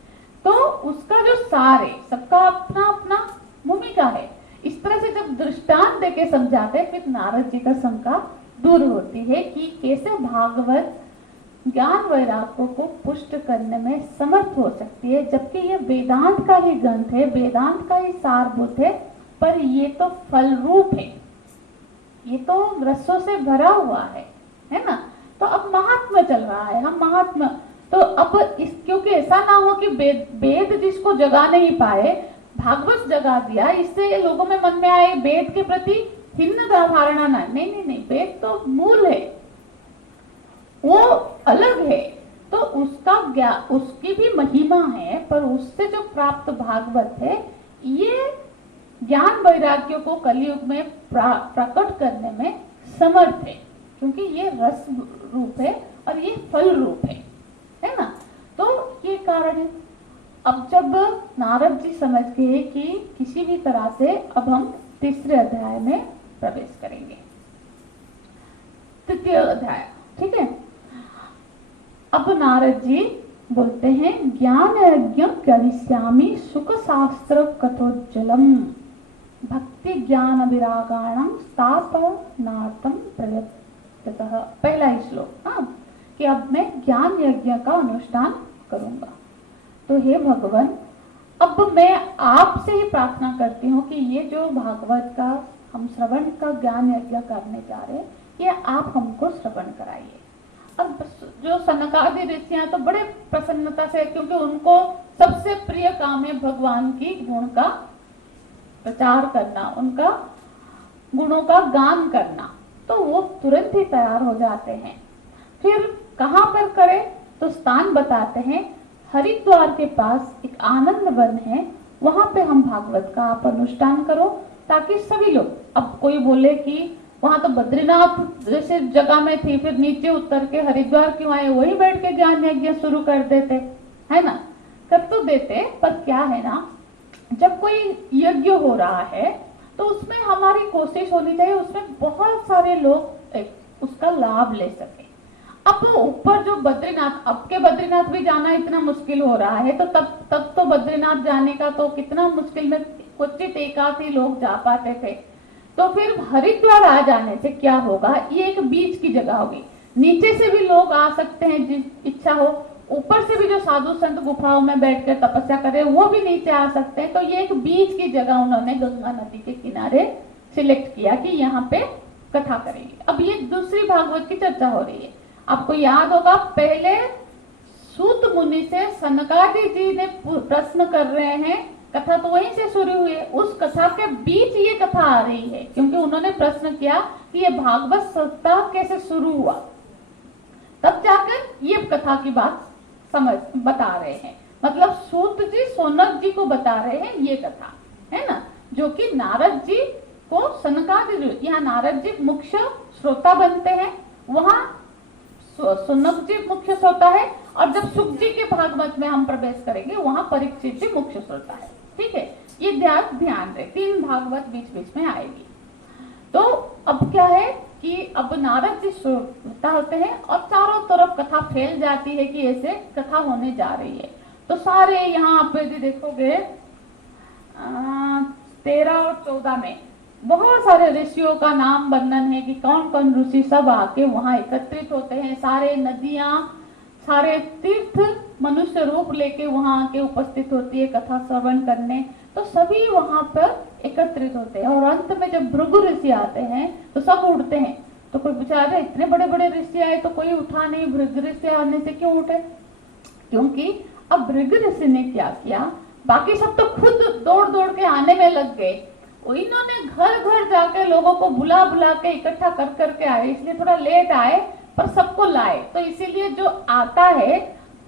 तो उसका जो सार है, सबका अपना अपना भूमिका है। इस तरह से जब दृष्टांत देके समझाते हैं, फिर नारद जी का शंका दूर होती है कि कैसे भागवत ज्ञान वैराग्य को पुष्ट करने में समर्थ हो सकती है, जबकि ये वेदांत का ही ग्रंथ है, वेदांत का ही सारभूत है, पर ये तो फल रूप है, ये तो रसों से भरा हुआ है ना। तो अब महात्मा चल रहा है, हम महात्मा, तो अब इस क्योंकि ऐसा ना हो कि वेद जिसको जगा नहीं पाए भागवत जगा दिया, इससे लोगों में मन में आए वेद के प्रति भिन्न धारणा ना। नहीं, वेद तो मूल है, वो अलग है, तो उसकी भी महिमा है, पर उससे जो प्राप्त भागवत है ये ज्ञान वैराग्य को कलयुग में प्रकट करने में समर्थ है, क्योंकि ये रस रूप है और ये फल रूप है ना। तो ये कारण है। अब जब नारद जी समझ गए कि किसी भी तरह से, अब हम तीसरे अध्याय में प्रवेश करेंगे, तृतीय अध्याय, ठीक है। अब नारद जी बोलते हैं, ज्ञान यज्ञ करिष्यामि सुख शास्त्र कथोज्जलम भक्ति ज्ञान विरागाणम स्थापनार्थम प्रयत्नतः। पहला ही श्लोक, हाँ, कि अब मैं ज्ञान यज्ञ का अनुष्ठान करूंगा। तो हे भगवान, अब मैं आपसे ही प्रार्थना करती हूँ कि ये जो भागवत का हम श्रवण का ज्ञान यज्ञ करने जा रहे हैं, ये आप हमको श्रवण कराइए। अब जो सनकादि ऋषियां तो बड़े प्रसन्नता से, क्योंकि उनको सबसे प्रिय काम है भगवान की गुण का प्रचार करना, उनका गुणों का गान करना, तो वो तुरंत ही तैयार हो जाते हैं। फिर कहाँ पर करें? तो स्थान बताते हैं, हरिद्वार के पास एक आनंद वन है, वहां पे हम भागवत का आप अनुष्ठान करो, ताकि सभी लोग, अब कोई बोले कि वहां तो बद्रीनाथ जैसे जगह में थी, फिर नीचे उतर के हरिद्वार क्यों आए, वही बैठ के ज्ञान यज्ञ शुरू कर देते, है ना। कर तो देते, पर क्या है ना, जब कोई यज्ञ हो रहा है तो उसमें हमारी कोशिश होनी चाहिए उसमें बहुत सारे लोग उसका लाभ ले सके। अब ऊपर जो बद्रीनाथ, अब के बद्रीनाथ भी जाना इतना मुश्किल हो रहा है, तो तब तो बद्रीनाथ जाने का तो कितना मुश्किल में क्वचित एकाध ही लोग जा पाते थे। तो फिर हरिद्वार आ जाने से क्या होगा, ये एक बीच की जगह होगी, नीचे से भी लोग आ सकते हैं जिस इच्छा हो, ऊपर से भी जो साधु संत गुफाओं में बैठकर तपस्या करे वो भी नीचे आ सकते हैं। तो ये एक बीच की जगह उन्होंने गंगा नदी के किनारे सिलेक्ट किया कि यहाँ पे कथा करेंगे। अब ये दूसरी भागवत की चर्चा हो रही है। आपको याद होगा, पहले सूत मुनि से सनकादि जी ने प्रश्न कर रहे हैं, कथा तो वहीं से शुरू हुई है, उस कथा के बीच ये कथा आ रही है, क्योंकि उन्होंने प्रश्न किया कि ये भागवत सप्ताह कैसे शुरू हुआ, तब जाकर ये कथा की बात बता रहे हैं। मतलब सूत जी सोनक जी को बता रहे हैं ये कथा, है ना, जो कि नारद जी को सनकादि, यहाँ नारद जी मुख्य श्रोता बनते हैं, वहां सुनक जी मुख्य श्रोता है, और जब सुख जी के भागवत में हम प्रवेश करेंगे वहां परीक्षित जी मुख्य श्रोता है। ठीक है, ये ध्यान रहे, 3 भागवत बीच बीच में आएगी। तो अब क्या है कि अब नारद जी श्रोता होते हैं और चारों तरफ कथा फैल जाती है कि ऐसे कथा होने जा रही है। तो सारे यहाँ पे भी देखोगे 13 और 14 में बहुत सारे ऋषियों का नाम वर्णन है कि कौन कौन ऋषि सब आके वहां एकत्रित होते हैं। सारे नदियां, सारे तीर्थ मनुष्य रूप लेके वहां आके उपस्थित होती है कथा श्रवण करने। तो सभी वहां पर एकत्रित होते हैं और अंत में जब भृगु ऋषि आते हैं तो सब उठते हैं। तो कोई पूछा, अरे इतने बड़े बड़े ऋषि आए तो कोई उठा नहीं, भृगु ऋषि आने से क्यों उठे? क्योंकि अब भृगु ऋषि ने क्या किया, बाकी सब तो खुद दौड़ दौड़ के आने में लग गए। इन्होंने घर घर जाके लोगों को बुला बुला के इकट्ठा कर करके आए, इसलिए थोड़ा लेट आए पर सबको लाए। तो इसीलिए जो आता है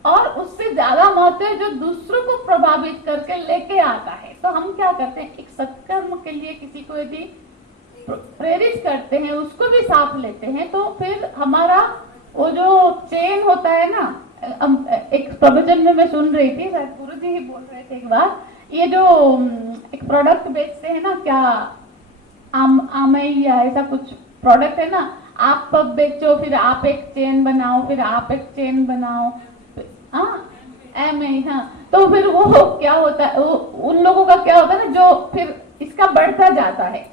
और उससे ज्यादा महत्व है जो दूसरों को प्रभावित करके लेके आता है। तो हम क्या करते हैं, एक सत्कर्म के लिए किसी को यदि प्रेरित करते हैं, उसको भी साथ लेते हैं, तो फिर हमारा वो जो चेन होता है ना, एक प्रवचन में मैं सुन रही थी, शायद गुरु जी ही बोल रहे थे एक बार, ये जो एक प्रोडक्ट बेचते हैं ना, क्या आमई या ऐसा कुछ प्रोडक्ट है ना, आप पब बेचो, फिर आप एक चेन बनाओ, फिर आप एक चेन बनाओ, हाँ। तो फिर वो क्या होता है, उन लोगों का क्या होता है ना, जो फिर इसका बढ़ता जाता है।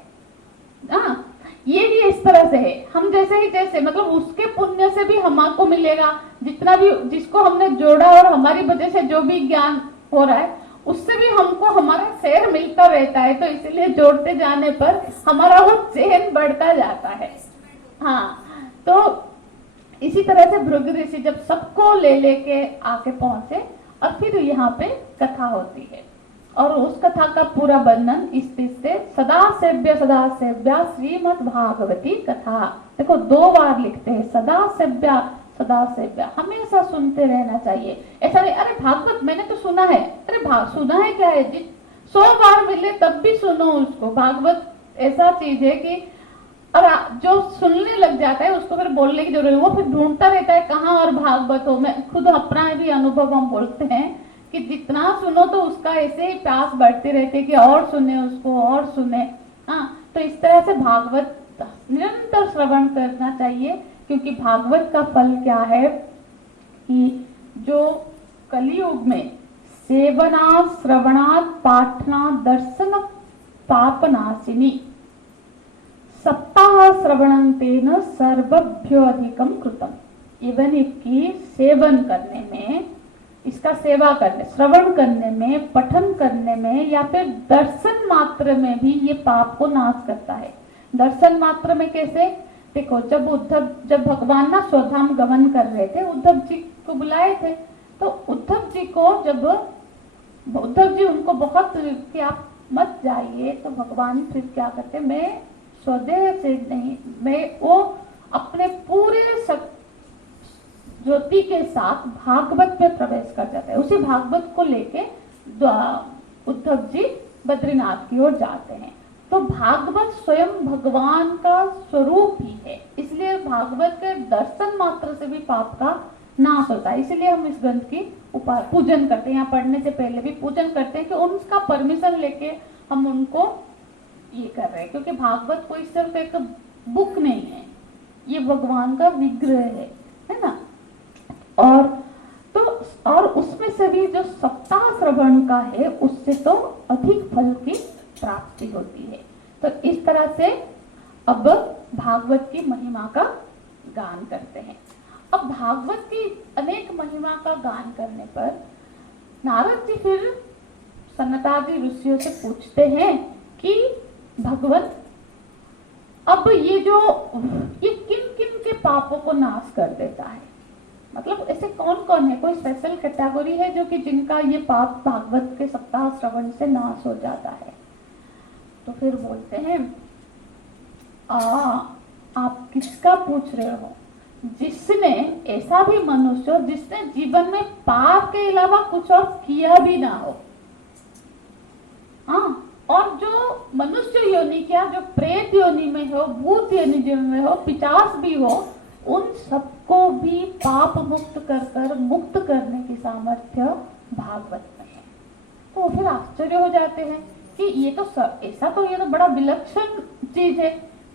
हाँ, ये भी इस तरह से है। हम जैसे ही जैसे मतलब उसके पुण्य से भी हमको मिलेगा, जितना भी जिसको हमने जोड़ा और हमारी वजह से जो भी ज्ञान हो रहा है उससे भी हमको हमारा शेयर मिलता रहता है। तो इसलिए जोड़ते जाने पर हमारा वो चेन बढ़ता जाता है। हाँ, तो इसी तरह से भृगु ऋषि जब सबको ले लेके आके पहुंचे और फिर यहाँ पे कथा होती है और उस कथा का पूरा वर्णन इस चीज से सदा सेव्या श्रीमद् भागवती कथा। देखो 2 बार लिखते हैं, सदा सेव्या, हमेशा सुनते रहना चाहिए। ऐसा नहीं अरे भागवत मैंने तो सुना है, अरे सुना है क्या है जी, 100 बार मिले तब भी सुनो उसको। भागवत ऐसा चीज है कि और जो सुनने लग जाता है उसको फिर बोलने की जरूरत है, वो फिर ढूंढता रहता है कहाँ और भागवत हो। मैं खुद अपना भी अनुभव हम बोलते हैं कि जितना सुनो तो उसका ऐसे ही प्यास बढ़ती रहती है कि और सुने उसको और सुने। हाँ, तो इस तरह से भागवत निरंतर श्रवण करना चाहिए, क्योंकि भागवत का फल क्या है कि जो कलियुग में सेवना श्रवणात् पाठना दर्शन पापनाशिनी सप्ताह श्रवणं तेन सर्वभ्यो अधिकम कृतम। इवन इसकी सेवन करने में, इसका सेवा करने, श्रवण करने में, पठन करने में या फिर दर्शन मात्र में भी ये पाप को नाश करता है। दर्शन मात्र में कैसे, देखो जब भगवान ना स्वधाम गमन कर रहे थे, उद्धव जी को बुलाए थे, तो उद्धव जी को जब उद्धव जी उनको बहुत कि आप मत जाइए, तो भगवान फिर क्या करते, मैं स्वदेह से नहीं, मैं वो अपने पूरे ज्योति के साथ भागवत में प्रवेश कर जाता है। उसी भागवत को लेके उद्धव जी बद्रीनाथ की ओर जाते हैं। तो भागवत स्वयं भगवान का स्वरूप ही है, इसलिए भागवत के दर्शन मात्र से भी पाप का नाश होता है। इसलिए हम इस ग्रंथ की पूजन करते हैं, यहाँ पढ़ने से पहले भी पूजन करते हैं कि उसका परमिशन लेके हम उनको ये कर रहे हैं, क्योंकि भागवत कोई सिर्फ एक बुक नहीं है, ये भगवान का विग्रह है ना। और उसमें से भी जो सप्ताह श्रवण का है उससे तो अधिक फल की प्राप्ति होती है। तो इस तरह से अब भागवत की महिमा का गान करते हैं। अब भागवत की अनेक महिमा का गान करने पर नारद जी फिर सनकादि ऋषियों से पूछते हैं कि भगवान अब ये किन किन के पापों को नाश कर देता है, मतलब ऐसे कौन कौन है, कोई स्पेशल कैटेगरी है जो कि जिनका ये पाप भागवत के सप्ताह श्रवण से नाश हो जाता है। तो फिर बोलते हैं आप किसका पूछ रहे हो, जिसने ऐसा भी मनुष्य जिसने जीवन में पाप के अलावा कुछ और किया भी ना हो। हाँ, और जो मनुष्य योनि क्या, जो प्रेत योनि में हो, भूत योनि में हो, पिशाच भी हो, उन सबको भी पाप मुक्त कर मुक्त करने की सामर्थ्य भागवत में है। तो फिर आश्चर्य हो जाते हैं कि ये तो ये तो बड़ा विलक्षण चीज है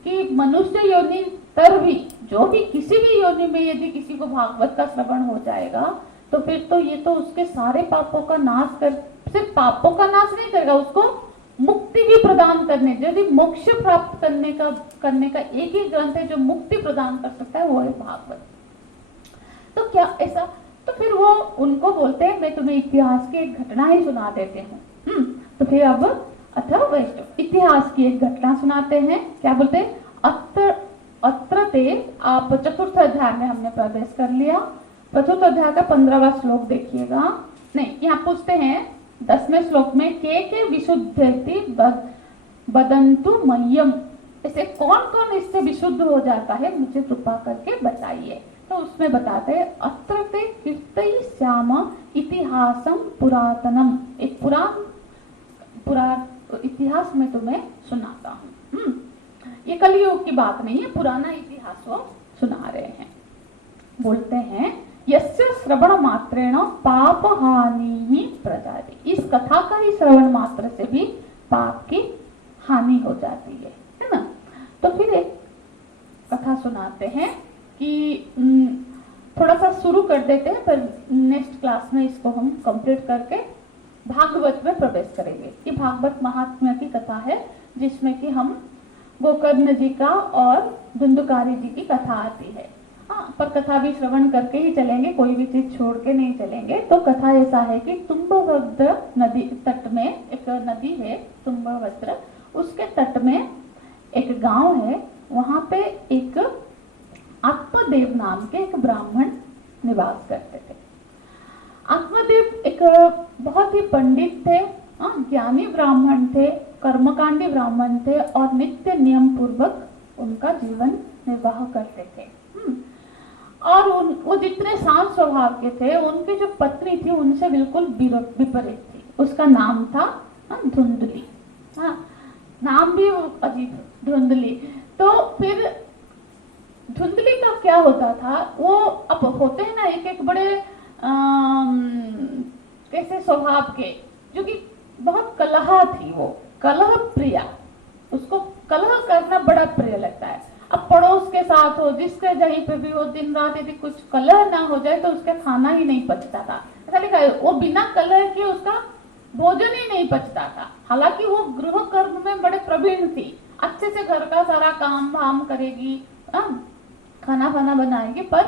कि मनुष्य योनि तर भी, जो भी किसी भी योनि में यदि किसी को भागवत का श्रवण हो जाएगा तो फिर तो ये तो उसके सारे पापों का नाश कर, सिर्फ पापों का नाश नहीं करेगा, उसको मुक्ति भी प्रदान करने, यदि मोक्ष प्राप्त करने का एक ही ग्रंथ है जो मुक्ति प्रदान कर सकता है, वो है भागवत। तो क्या ऐसा, तो फिर वो उनको बोलते हैं मैं तुम्हें इतिहास की एक घटना ही सुना देते हूँ। तो फिर अब अथर्व वैष्णव इतिहास की एक घटना सुनाते हैं। क्या बोलते हैं, अत्र ते, आप चतुर्थ अध्याय में हमने प्रवेश कर लिया। चतुर्थ अध्याय का 15वां श्लोक देखिएगा। नहीं, यहाँ पूछते हैं 10वें श्लोक में, के विशुद्धति बदंतु मह्यम, ऐसे कौन कौन इससे विशुद्ध हो जाता है, मुझे कृपा करके बताइए। तो उसमें बताते हैं, अत्र ते कीर्तयि श्याम इतिहासम पुरातनम, एक पुराण इतिहास में तुम्हें सुनाता हूँ। ये कलयुग की बात नहीं है, पुराना इतिहास वो सुना रहे हैं। बोलते हैं, यस्य श्रवण मात्रेण पाप हानि ही प्रजाति, इस कथा का ही श्रवण मात्र से भी पाप की हानि हो जाती है ना। तो फिर एक कथा सुनाते हैं कि थोड़ा सा शुरू कर देते हैं, पर नेक्स्ट क्लास में इसको हम कंप्लीट करके भागवत में प्रवेश करेंगे। ये भागवत महात्म्य की कथा है, जिसमें कि हम गोकर्ण जी का और धुंधुकारी जी की कथा आती है। हाँ, पर कथा भी श्रवण करके ही चलेंगे, कोई भी चीज छोड़ के नहीं चलेंगे। तो कथा ऐसा है कि तुम्बभद्र नदी तट में एक नदी है तुम्बभद्र, उसके तट में एक गांव है। वहां पे एक आत्मदेव नाम के एक ब्राह्मण निवास करते थे। आत्मदेव एक बहुत ही पंडित थे, ज्ञानी ब्राह्मण थे, कर्मकांडी ब्राह्मण थे और नित्य नियम पूर्वक उनका जीवन निर्वाह करते थे। और वो जितने शांत स्वभाव के थे, उनकी जो पत्नी थी उनसे बिल्कुल विपरीत थी। उसका नाम था धुंधली। नाम भी अजीब, धुंधली। तो फिर धुंधली का क्या होता था, वो अब होते हैं ना एक एक बड़े कैसे स्वभाव के, जो कि बहुत कलह थी, वो कलह प्रिया, उसको कलह करना बड़ा प्रिय लगता है। अब पड़ोस के साथ हो, जिसके जहीं पे भी हो, दिन रात यदि कुछ कलह ना हो जाए तो उसका खाना ही नहीं पचता था। ऐसा लिखा है, वो बिना कलह के उसका भोजन ही नहीं पचता था। हालांकि वो गृह कर्म में बड़े प्रवीण थी, अच्छे से घर का सारा काम धाम करेगी, खाना खाना बनाएगी, पर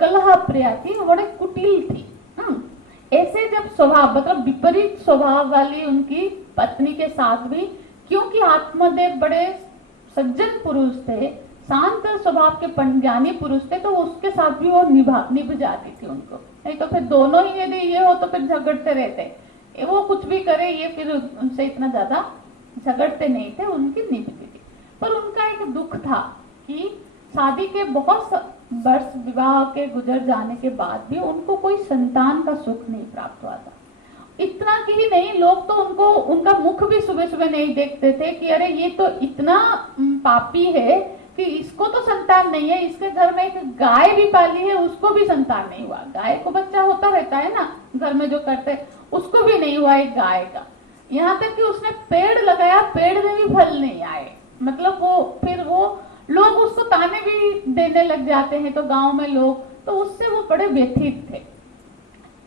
कलह प्रिया थी, वो बड़े कुटिल थी। ऐसे जब स्वभाव, मतलब विपरीत स्वभाव वाली उनकी पत्नी के साथ भी, क्योंकि आत्मदेव बड़े सज्जन पुरुष थे, शांत स्वभाव के ज्ञानी पुरुष थे, तो उसके साथ भी वो निभ जाती थी उनको। नहीं तो फिर दोनों ही यदि ये हो तो फिर झगड़ते रहते। वो कुछ भी करे, ये फिर उनसे इतना ज्यादा झगड़ते नहीं थे, उनकी निभती थी। पर उनका एक दुख था कि शादी के बहुत वर्ष विवाह के गुजर जाने के बाद भी उनको कोई संतान का सुख नहीं प्राप्त हुआ था। इतना की ही नहीं, लोग तो उनको, उनका मुख भी सुबह सुबह नहीं देखते थे कि अरे ये तो इतना पापी है कि इसको तो संतान नहीं है। इसके घर में एक गाय भी पाली है, उसको भी संतान नहीं हुआ। गाय को बच्चा होता रहता है ना घर में जो करते, उसको भी नहीं हुआ एक गाय का। यहाँ तक कि उसने पेड़ लगाया, पेड़ में भी फल नहीं आए। मतलब वो फिर वो लोग उसको ताने भी देने लग जाते हैं, तो गांव में लोग, तो उससे वो बड़े व्यथित थे।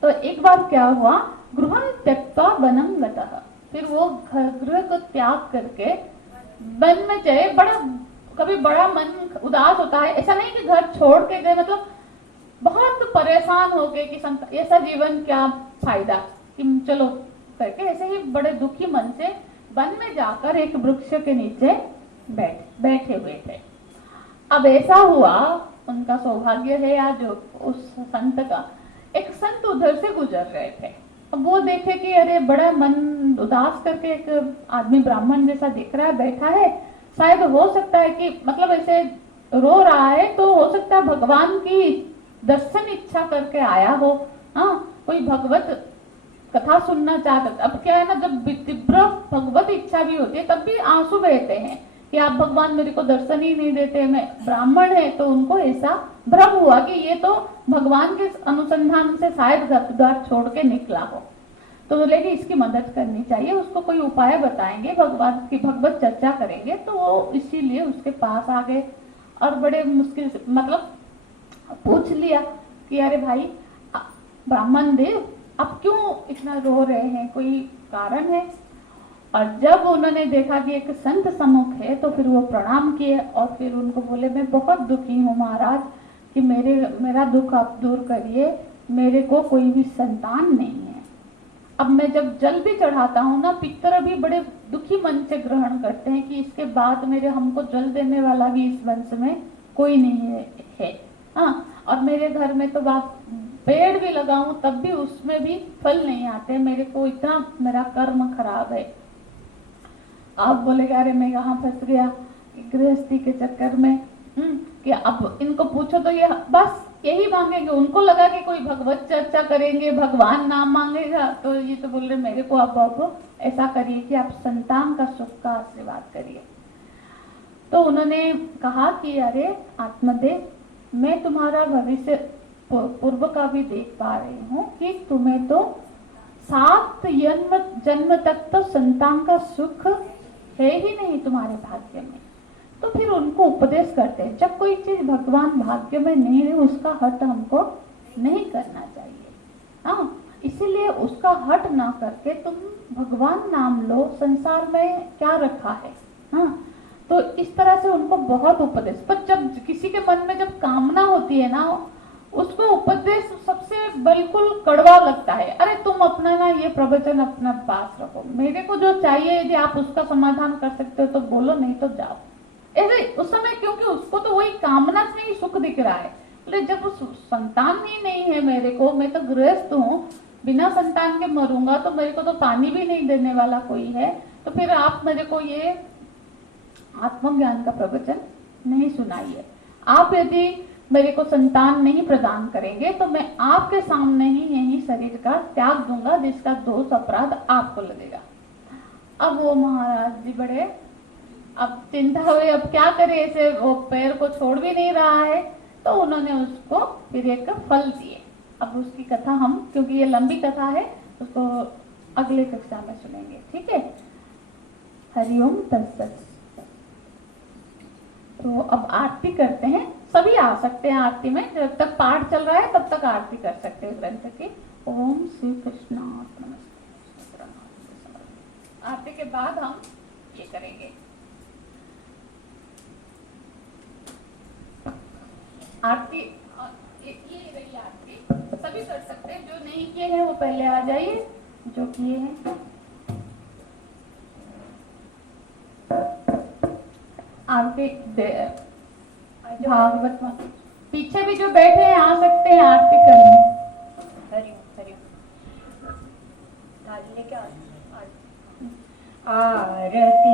तो एक बार क्या हुआ, गृहं त्यक्त्वा वनं गतः, फिर वो गृह को त्याग करके वन में गए। कभी बड़ा मन उदास होता है, ऐसा नहीं कि घर छोड़ के गए, मतलब बहुत परेशान हो गए कि ऐसा जीवन क्या फायदा, कि चलो करके ऐसे ही बड़े दुखी मन से वन में जाकर एक वृक्ष के नीचे बैठे हुए थे। अब ऐसा हुआ, उनका सौभाग्य है या जो उस संत का, एक संत उधर से गुजर रहे थे। अब वो देखे कि अरे बड़ा मन उदास करके एक आदमी ब्राह्मण जैसा दिख रहा है, बैठा है, शायद हो सकता है कि मतलब ऐसे रो रहा है, तो हो सकता है भगवान की दर्शन इच्छा करके आया हो, कोई भगवत कथा सुनना चाहता। अब क्या है ना, जब तीव्र भगवत इच्छा भी होती है तब भी आंसू बहते हैं कि आप भगवान मेरे को दर्शन ही नहीं देते, मैं ब्राह्मण है। तो उनको ऐसा भ्रम हुआ कि ये तो भगवान के अनुसंधान से शायद घर द्वार छोड़ के निकला हो। तो बोले कि इसकी मदद करनी चाहिए, उसको कोई उपाय बताएंगे, भगवान की भगवत चर्चा करेंगे। तो वो इसीलिए उसके पास आ गए और बड़े मुश्किल से मतलब पूछ लिया कि अरे भाई ब्राह्मण देव अब क्यों इतना रो रहे हैं, कोई कारण है? और जब उन्होंने देखा कि एक संत सम्मुख है तो फिर वो प्रणाम किए और फिर उनको बोले, मैं बहुत दुखी हूँ महाराज कि मेरा दुख आप दूर करिए, मेरे को कोई भी संतान नहीं है। अब मैं जब जल भी चढ़ाता हूँ ना, पितर भी बड़े दुखी मन से ग्रहण करते हैं कि इसके बाद मेरे हमको जल देने वाला भी इस वंश में कोई नहीं है। हाँ, और मेरे घर में तो बात पेड़ भी लगाऊं तब भी उसमें भी फल नहीं आते, मेरे को इतना मेरा कर्म खराब है। आप बोलेगा अरे मैं यहाँ फंस गया गृहस्थी के चक्कर में, कि अब इनको पूछो तो ये बस यही मांगेंगे, उनको लगा कि कोई भगवत चर्चा करेंगे, भगवान नाम मांगेगा, तो ये तो बोल रहे मेरे को आप ऐसा करिए कि आप संतान का सुख का आशीर्वाद करिए। तो उन्होंने कहा कि अरे आत्मदेव, मैं तुम्हारा भविष्य पूर्व का भी देख पा रही हूँ कि तुम्हें तो 7 जन्म तक तो संतान का सुख है ही नहीं तुम्हारे भाग्य में। तो फिर उनको उपदेश करते हैं, जब कोई चीज भगवान भाग्य में नहीं है उसका हट हमको नहीं करना चाहिए। हाँ, इसीलिए उसका हट ना करके तुम भगवान नाम लो, संसार में क्या रखा है। हाँ, तो इस तरह से उनको बहुत उपदेश। पर जब किसी के मन में जब कामना होती है ना, उसको उपदेश सबसे बिल्कुल कड़वा लगता है। अरे तुम अपना ना ये प्रवचन अपना पास रखो, मेरे को जो चाहिए यदि आप उसका समाधान कर सकते हो तो बोलो, नहीं तो जाओ। ऐसे उस समय, क्योंकि उसको तो वही कामना में ही सुख दिख रहा है। बोले जब उस संतान ही नहीं है मेरे को, मैं तो गृहस्थ हूँ, बिना संतान के मरूंगा, तो मेरे को तो पानी भी नहीं देने वाला कोई है, तो फिर आप मेरे को ये आत्मज्ञान का प्रवचन नहीं सुनाइए। आप यदि मेरे को संतान नहीं प्रदान करेंगे तो मैं आपके सामने ही यही शरीर का त्याग दूंगा, जिसका दोष अपराध आपको लगेगा। अब वो महाराज जी बड़े अब चिंता हुई, अब क्या करे, ऐसे वो पैर को छोड़ भी नहीं रहा है। तो उन्होंने उसको फिर एक फल दिए। अब उसकी कथा हम, क्योंकि ये लंबी कथा है, उसको अगले कक्षा में सुनेंगे, ठीक है। हरिओम तत्सत। तो अब आरती करते हैं, सभी आ सकते हैं आरती में, जब तक पाठ चल रहा है तब तक आरती कर सकते हैं ग्रंथ की। ओम श्री कृष्णार्पणमस्तु। आरती के बाद हम ये करेंगे, आरती ये रही आरती, सभी कर सकते हैं। जो नहीं किए हैं वो पहले आ जाइए, जो किए हैं आरती भागवत में पीछे भी जो बैठे हैं आ सकते हैं आरती करने। हरिओम हरिओम। आरती